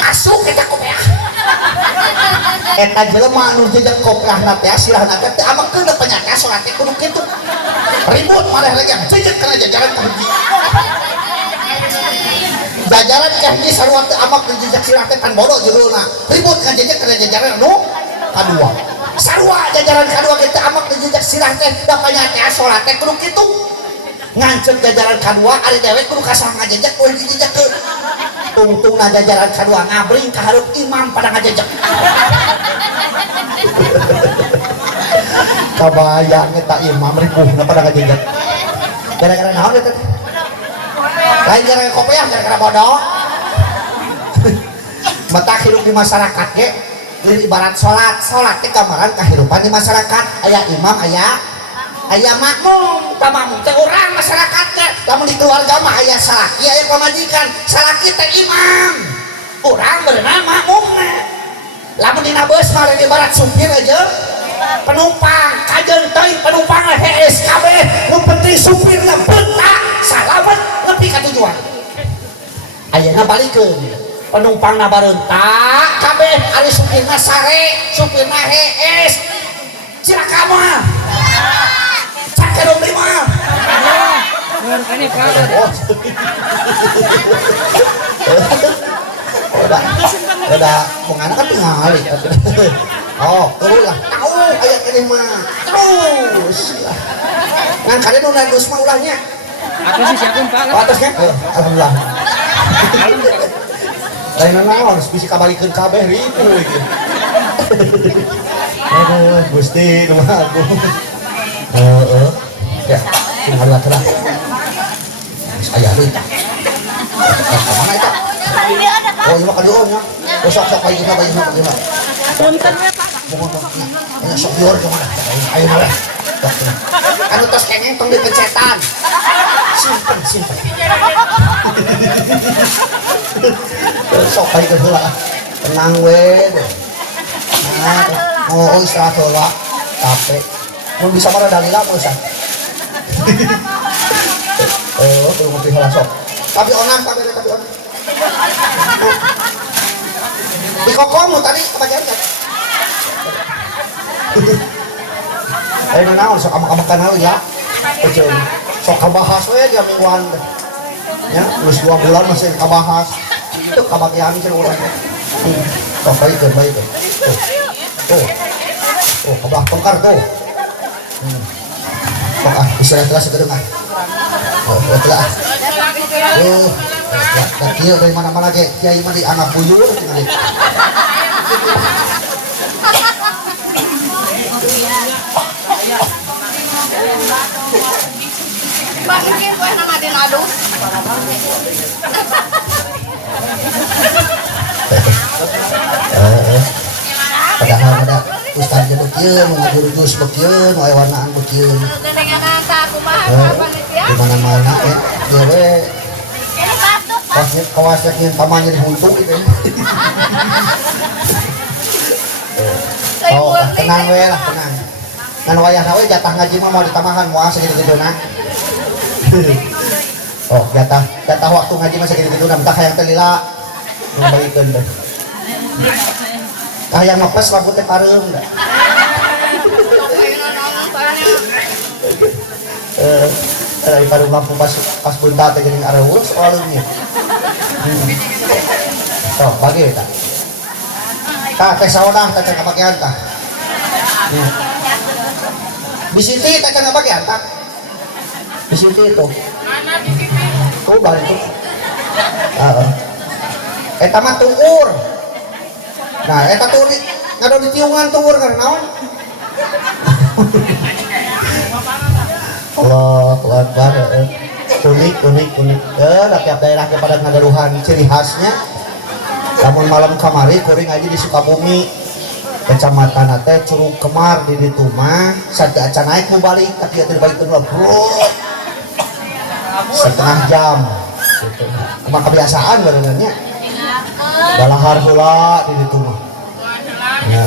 asup eta kopiah eta jelema anu jejek kopiahna teh sirahna teh amakeun penyaka salat teh kudu kitu ribut mareh lagi jejek kana jajaran kahiji jajaran kahiji sarua teu amak jejek sirah teh kan bodoh judulna ribut kan jejek kana jajaran anu kadua sarua jajaran kadua kita amak jejek sirah teh da penyaka salat teh kudu kitu ngancep jajaran kadua ari dewek kudu kasah ngajejek kudu dijejekkeun tungtungna jajaran kadua ngabring ka hareup imam pada ngajejek kabayang eta imam ripuhna pada ngajejek gara-gara naon eta lain gara-gara kopiah gara-gara bodoh mata hidup di masyarakat ge ibarat salat teh gambaran kahirupan di masyarakat aya imam aya makmum tamamum teh urang masyarakat teh lamun di keluarga mah aya salaki aya pamajikan salaki teh imam urang berenang makmumna lamun dina beus mah ibarat supir aja penumpang kajeun teuing penumpang hees kabeh nu penting supirna beuntak salamet nepi ka tujuan ayeuna balikeun penumpangna bareuntak kabeh ari supirna sare supirna hees cilaka mah cakerung lima udah mengana kan tingali oh terus lah tahu ayat ini mah terus ngan kalian nu naik mah ulahnya apa sih siapun pak atasnya alhamdulillah lain naon harus bisa kabalikeun kabeh ribu gitu aduh Gusti nu agung ya tinggal lah aya deui mana eta oh ieu mah kaduon nya sok bayi mah punten we Pak mohon sok dior ke mana ayo mah anu tos kengeng tong dipencetan simpen sok bayi ke heula tenang we nah oh istirahat heula capek mun bisa mah dalila mah usah oh tuh ngopi heula sok tapi onang di kokomu tadi kebagian kan ayo naon sok amak-amakan hal ya kecil sok kabahas we dia mingguan ya terus 2 bulan masih kabahas itu kabagian cenah urang sok baik tuh kabah tongkar tuh sok istirahat sekedeng telah kecil dari mana-mana ke kiai mah di anak buyur Padahal ada ustaz jeung bekieu, ngaguru jus bekieu, nu aya warnaan bekieu. Di mana-mana ya, dia we kawasnya kieu pamannya dihuntung gitu. Oh, tenang we lah, tenang. Ngan wayahna we jatah ngaji mah mau ditamahan moal segitu-gituna. Oh, jatah waktu ngaji mah segitu-gituna, entah hayang teh lila. Numbalikeun teh. Hayang ngepes rambut teh pareum da. Daripada lampu pas bunta teh geuning areueus soalnya. Oh, bagi eta. Tah teh saodah teh kapakean tah. Bisiti teh kan kapakean tah. Bisiti itu. Tuh balik tuh. Eta mah tuur. Nah, eta tuur ngado di tiungan tuur kan naon? Allah Akbar. Unik. Tiap daerah pada ngadaruhan ciri khasnya. Namun malam kamari kuring aja di Sukabumi, kecamatan teh Curug Kemar di ditu mah saat acan naik mau balik tapi ya balik dulu setengah jam gitu. Emang kebiasaan badannya balahar heula di ditu mah. Ya,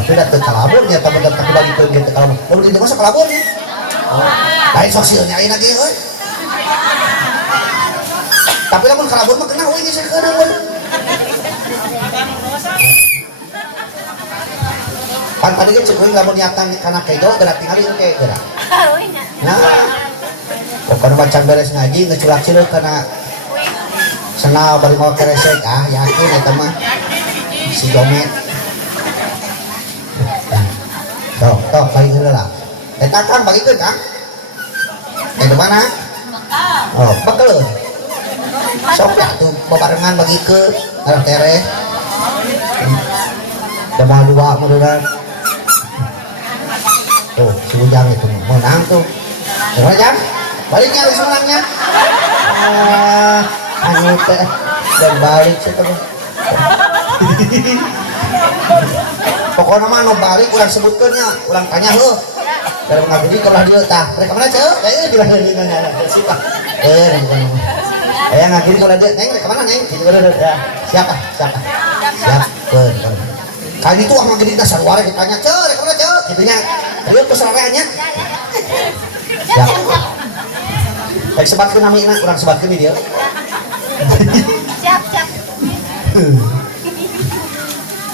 tapi dah teu kalabur nya teman tak bagi ke gitu kalabur. Lalu di masa kalabur nya. Lain sosialnya ayeuna ge euy. Tapi lamun kalabur mah kena we geus keuna we. Pan tadi kan cekuing lamun niatan kana kedo gerak tingali engke gerak. Nah. Pokona bacan beres ngaji ngeculak-culuk kana senal bari mau keresek yakin eta mah si Jomet. Tok bagi heula lah. Eta Kang bagikeun Kang. Eta mana? Oh, bekel. Sok ya tuh bebarengan bagikeun arek tereh. Jamaah dua mudah-mudahan. Tuh, si Ujang itu menang tuh. Coba Jang, baliknya harus menangnya. Anu teh dan balik sih tuh. Pokoknya mah no balik ulang sebutkeunnya, ulang tanya heuh. Dari ngabudi kebelah dieu tah. Mereka mana ceu? Di mana nanya siapa? Bukan. Ngabudi kebelah dieu. Neng rek mana neng? Kitu ya. Siapa? Siap. Kali itu orang gede dasar warga ditanya, rek mana ceu? Kitunya. Ayo ke soreanya. Ya. Baik sebatkeun namina, urang sebatkeun dia. Siap.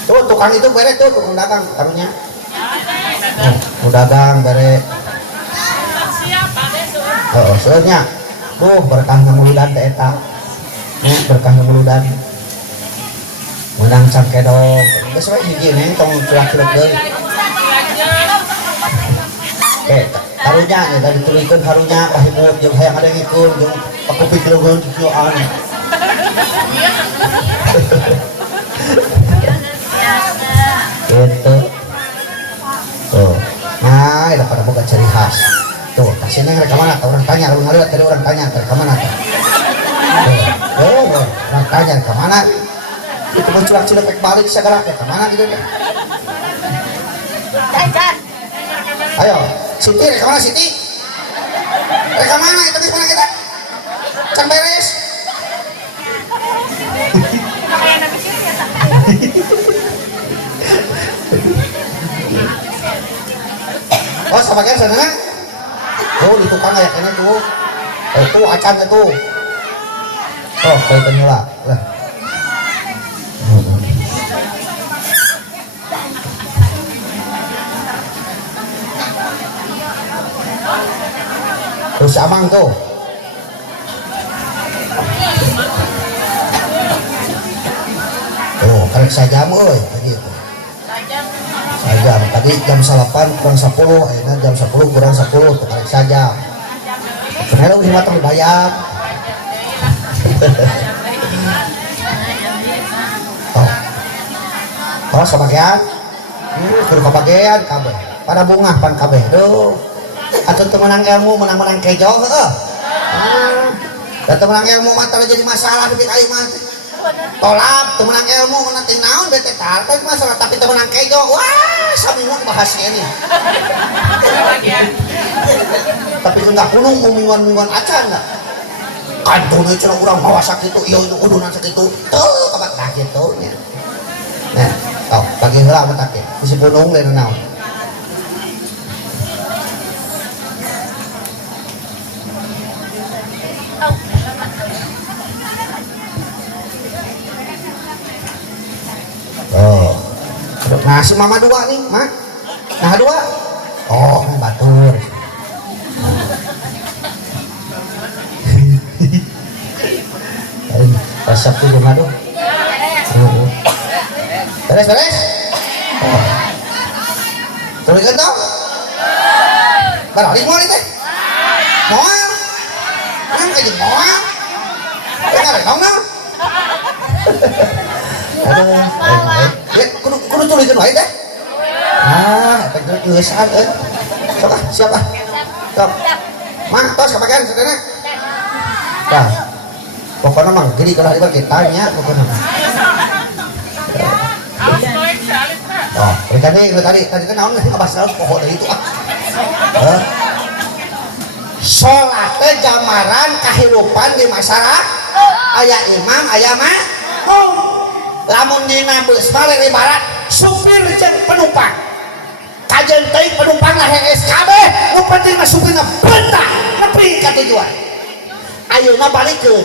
Tuh tukang itu bere tuh, tukang dagang karunya. Dagang bere. Oh, soalnya. Berkah ngamuludan teh eta. Berkah ngamuludan. Menang can kedong. Geus we hiji neng tong culak-culak deui. Harunya nya da ditulikeun harunya kahimut jeung hayang ngadengikeun jeung pakupik leuweung kieuan. Gitu. Tuh. Nah, ada pada boga ciri khas. Tuh, kasih neng rek mana? Orang tanya, orang ngaliwat tadi orang tanya, rek mana teh? Orang tanya ke mana? Itu menculak-culak rek balik segala ke mana gitu teh. Ayo, Siti, rek mana Siti? Rek mana itu di mana kita? Can beres. Oh, sebagian sana. Oh, di tukang kayak ini tuh. Itu acan itu. Oh, kayak penyula. Lah. Terus amang tuh. Oh, karek sajam euy tadi itu. Sajam tadi jam 8 kurang 10, ayeuna jam 10 kurang 10 tuh karek sajam. Kenapa udah matang dibayar? Oh, kebagian? Kudu kebagian kabeh. Pada bunga pan kabeh. Duh. Atuh teu menang ilmu, menang-menang kejo heuh. Dan temenang ilmu mah jadi masalah di kalimat. Tolak temenang ilmu nanti naon bete tartek masalah tapi temenang kejo wah samingun bahasnya ini. Tapi enggak kunung mingguan acan enggak. Kantuna cenah urang mawa sakitu ieu kudunan sakitu. Teu kabat tah kitu nya. Nah, tong bagi heula mah teh. Bisi gunung lain naon. Oh. Nah, si mama dua nih, mak. Nah, dua. Oh, batur. Resep tuh rumah tuh. Beres. Oh. Tulikan tau? Balik mau teh. Moal. Kan kayak moal. Dengar dong dong. Aduh, ya kudu tulikan wae teh. Ah, efek tulisan Coba siapa? Sok. Mah, tos kapakean sadana. Tah. Pokoknya mang jadi kalau ada tanya pokoknya. Oh, tadi kan naon sih kabas naon pokok dari itu ah. Salat teh jamaran kahirupan di masyarakat. Aya imam, aya mah. Lamun dina beus mah ibarat supir jeung penumpang. Kajen teuing penumpang hees kabeh, nu penting mah supirna bentah nepi ka tujuan. Ayeuna balikeun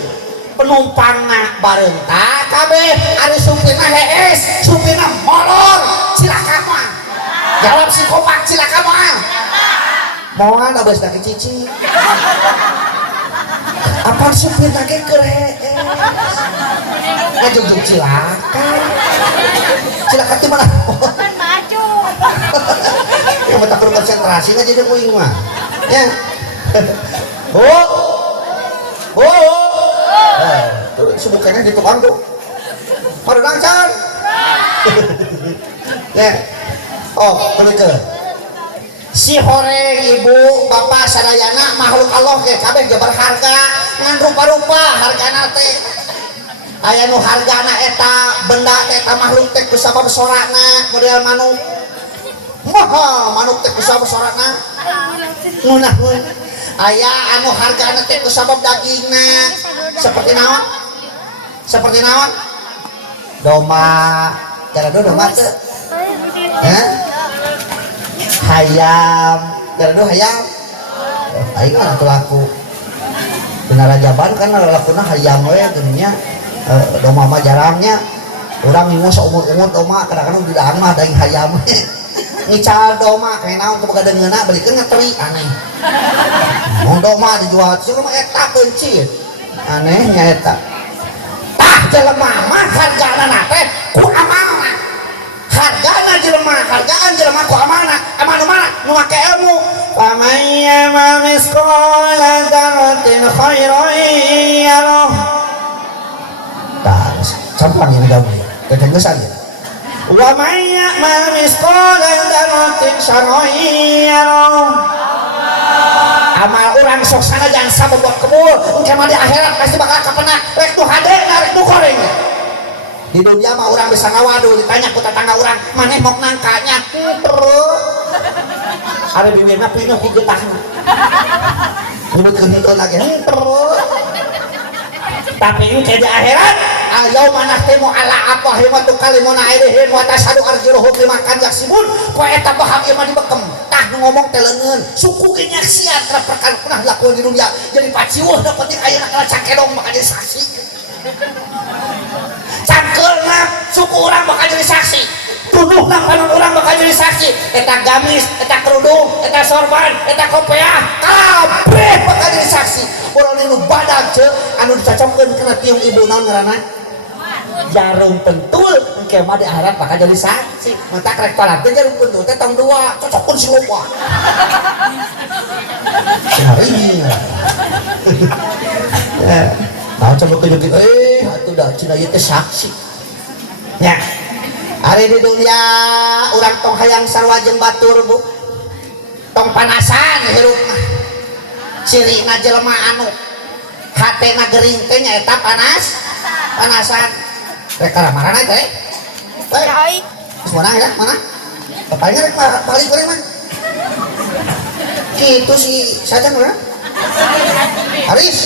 penumpangna barentah kabeh ari supirna hees, supirna molor, cilaka moal. Jawab si kopak cilaka moal. Moal da beus da cici. Apa supirna ge keur hees? Ngajung cilaka. Cilaka teh mana? Kan maju. Ya mata perlu konsentrasi aja jeung uing mah. Ya. Bu. Sebukannya di tukang tuh. Pada lancar. Ya. Oh, ke. Si horeng ibu bapak sadayana makhluk Allah ke kabeh ge berharga ngan rupa-rupa hargana teh. Aya nu hargana eta benda eta makhluk teh kusabab sorakna model manuk. Moha manuk teh kusabab sorakna. Ngunahun. Aya anu hargana teh kusabab dagingna. Seperti naon? Doma. Cara doma teh. Hah? Hayam. Cara hayam. Aing mah atuh laku. Benar ajaban kan lakuna hayam we geunya. Doma mah jarangnya orang minggu seumur-umur doma kadang-kadang di daang mah daging hayam ngical doma kayak naon kebaga dengeuna belikeun ngeteri aneh mau doma dijual sih mah eta kencit anehnya eta tah jelema mah hargana teh ku amalna hargana jelema ku amalna amal mana nu make ilmu famayya ma misqala dzarratin khairan yarah. Campang yang gawe, kedengesan ya. Wa may ya'mal misqala dzarratin syarran yarah. Amal urang sok sanajan sababot kebul, engke mah di akhirat pasti bakal kapena rek tu hade rek tu goreng. Di dunia mah urang bisa ngawadu ditanya ku tetangga urang, maneh mok nangkanya. Are bibirna pinuh ku getahna. Nyebutkeun henteu lagi. Tapi ini di akhirat ayaw manahtemu ala apa himatu kalimuna airihin wa tasadu arjuruhum limakan yaksibun ku eta bahag ieu mah dibekem tah nu ngomong teh leungeun suku ge nyaksian kana perkara pernah lakueun di dunia jadi paciweuh da penting ayeuna kana cakedong bakal jadi saksi cangkeulna suku urang bakal jadi saksi tuduhna panon urang bakal jadi saksi eta gamis eta kerudung eta sorban eta kopiah kabeh bakal jadi saksi urang nu badag ceuk anu dicocokkeun kana tiung ibu naon ngaranna jarum pentul engke mah di akhirat bakal jadi saksi mata krek tolak teh jarum pentul teh tong dua cocokkeun si loba seharinya nah coba tunjukin atuh dah cina ieu teh saksi nya ari di dunia urang tong hayang sarua jeung batur bu tong panasan hirup mah cirina jelema anu hatena gering teh nyaeta panasan rek marana teh mana ya mana bapaknya rek balik goreng mah gitu sih saja mana Aris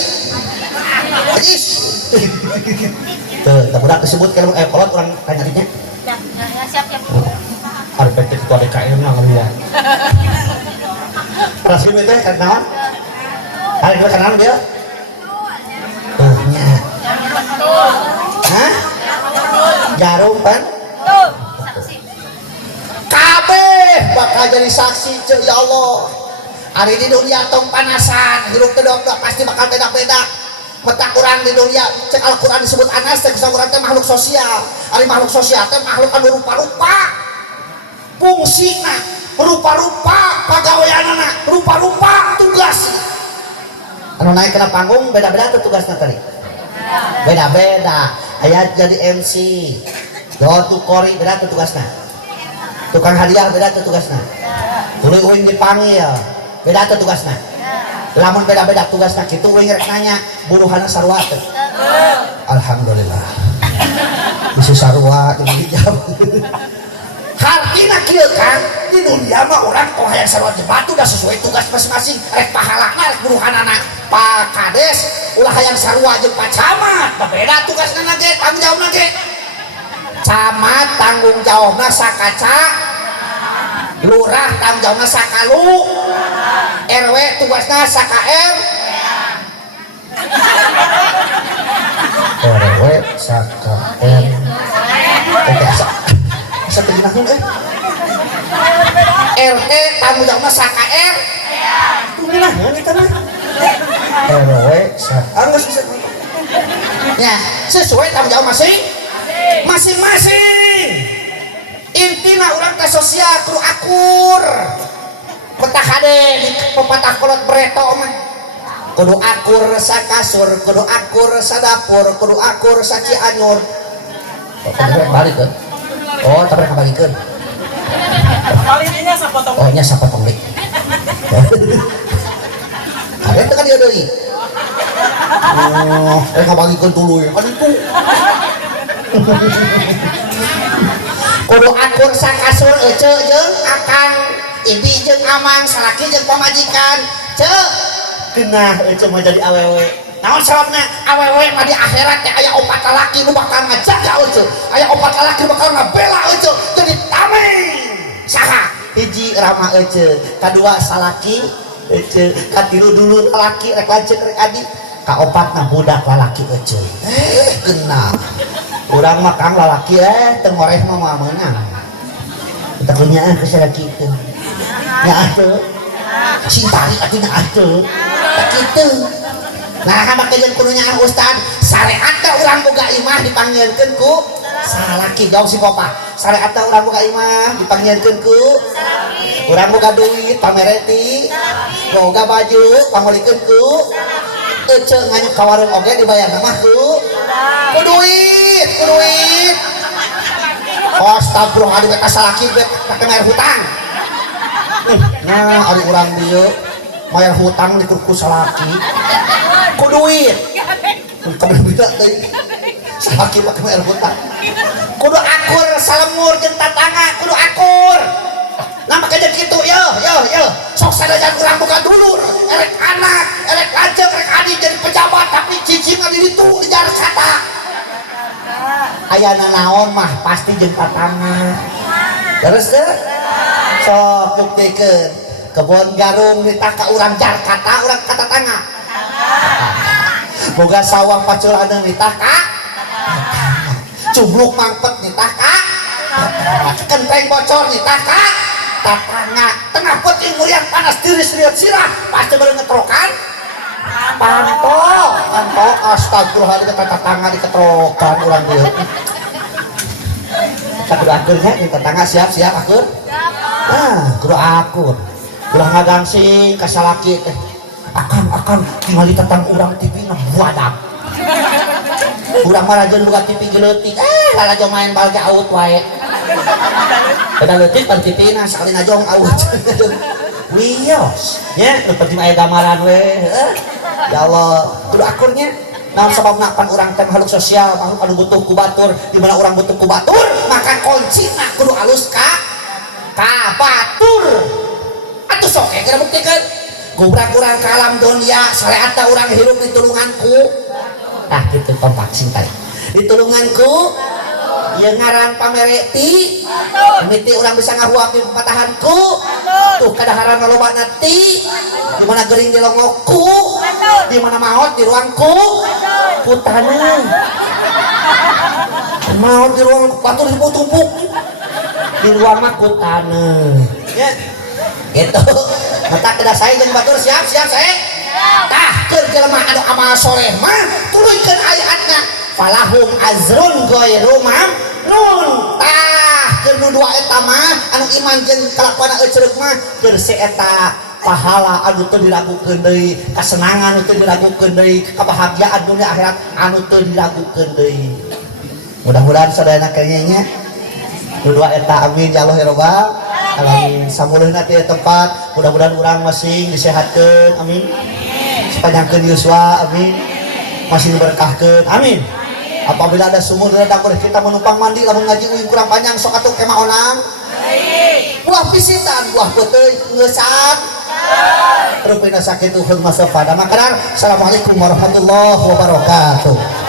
tuh tak budak disebut kalau kolot orang tanya dinya siap ada PT ketua DKM nya ngeliat Rasul itu kan naon hari itu kenal dia tuhnya hah jarum kan kabeh bakal jadi saksi cek ya Allah hari di dunia tong panasan hirup kedok pasti bakal beda-beda mata kurang di dunia cek Al-Quran disebut anas cek Al-Quran teh makhluk sosial ari makhluk sosial teh makhluk anu rupa-rupa fungsina rupa-rupa pagaweanana rupa-rupa tugas anu naik kena panggung beda-beda tuh tugasnya tadi beda-beda aya jadi MC dotu kori beda tuh tugasnya tukang hadiah beda tuh tugasnya tuluy uing dipanggil beda tuh tugasnya lamun beda-beda tugasnya kitu uing rek nanya buruhana sarua teh alhamdulillah bisa sarua jadi dijawab hartina kieu kan di dunia mah urang tong hayang sarua di batu udah sesuai tugas masing-masing rek pahalana rek buruhanana Pak Kades ulah hayang sarua jeung Pak Camat beda tugasna ge tanggung jawabna ge camat tanggung jawabna sakaca lurah tanggung jawabna sakalu RW tugasna sakaer RW sakaer RT tanggung jawabna sakaer kumaha eta mah RW sakaer ya sesuai tanggung jawab masing-masing intina urang teh sosial kudu akur betah hade di pepatah kolot breto mah kudu akur sa kasur kudu akur sa dapur kudu akur sa Cianjur balik kan oh tapi kabalikeun balikeunnya sapotong oh nya sapotong deui ada teh kan dia deui oh kabalikeun dulu ya kan itu kudu akur sa kasur ece jeung akang ibi jeung amang salaki jeung pamajikan ceu geunah ece mah jadi awewe naon sababna awewe mah di akhirat teh aya opat lalaki nu bakal ngajaga ece aya opat lalaki nu bakal ngabela ece jadi tameng saha hiji rama ece kadua salaki ece katilu dulu lalaki rek lanceuk rek adi kaopatna budak lalaki ece geunah urang mah kang lalaki teu ngoreh mah meunang kita punyaan ke salaki teh nya atuh cintari atuh nya atuh kitu nah make jeung kudu nyaang ustad syariat teh urang boga imah dipanggieulkeun ku salaki gaung si kopa syariat teh urang boga imah dipanggieulkeun ku salaki urang boga duit pamereti boga baju pangolikeun ku ece nganyuk ka warung oge dibayar mah ku duit astagfirullahaladzim beta salaki pake mayar hutang nah ari urang dieu mayar hutang di kurku salaki ku duit kabeh beda teh salaki pake mayar hutang kudu akur salemur jeung tatangga kudu akur nah make jeung kitu yo sok sadajan urang boga dulur erek anak erek lanceuk erek adi jadi pejabat tapi cicingna di ditu di Jakarta ayana naon mah pasti jeung tatangga terus deh sok buktikeun kebon garung ditah ka urang Jakarta urang ka tatangga boga sawah paculaneun ditah ka cubluk mangpet ditah ka kenteng bocor ditah ka tatangga tengah peuting muriang panas tiris liat sirah pasti baru ngetrokan pantok astagfirullahaladzim tetangga diketrokan urang dieu kudu akurnya di tetangga siap akur nah kudu akur ulah ngagangsing ka salaki teh akan tinggal di tetang urang TV na buadak urang mah rajeun boga TV geleutik lalajo main bal ge out wae beda leutik pan TV na sakali najong out wios nya nu penting aya gambaran we ya Allah kudu akurnya nah sebab napan orang teh makhluk sosial makhluk anu butuh ku batur di mana orang butuh ku batur maka kunci na kudu alus ka batur atuh sok kira buktikan gubrak urang ka alam dunia syariat urang hirup di tulunganku tah kitu kompak singkai di tulunganku yang ngaran pamereti mimiti orang bisa ngahuap di patahanku tuh kadaharan loba nanti di mana gering di longokku di mana maot di ruangku putana maot di ruang batur tumpuk di ruang mah putana ya gitu mata kedah saya jeung batur siap saya tah keur jelema anu amal soleh mah tuluykeun ayatna falahum azrun ghairu mamnun tah keur dua eta mah anu iman jeung kalakuan ecereuk mah keur eta pahala anu teu diragukeun deui kasenangan anu teu diragukeun deui kabahagiaan dunia akhirat anu teu diragukeun deui mudah-mudahan sadayana kayaknya dua eta amin ya Allah ya rabbal alamin samuluhna teh tempat mudah-mudahan urang masing disehatkeun amin sepanjangkeun yuswa amin masih diberkahkeun amin. Apabila ada sumur redak boleh kita menumpang mandi lamun ngaji uing kurang panjang sok atuh kemah onang buah pisitan buah puteuy ngeusat rupina sakitu hurma sofa da makarar. Assalamualaikum warahmatullahi wabarakatuh.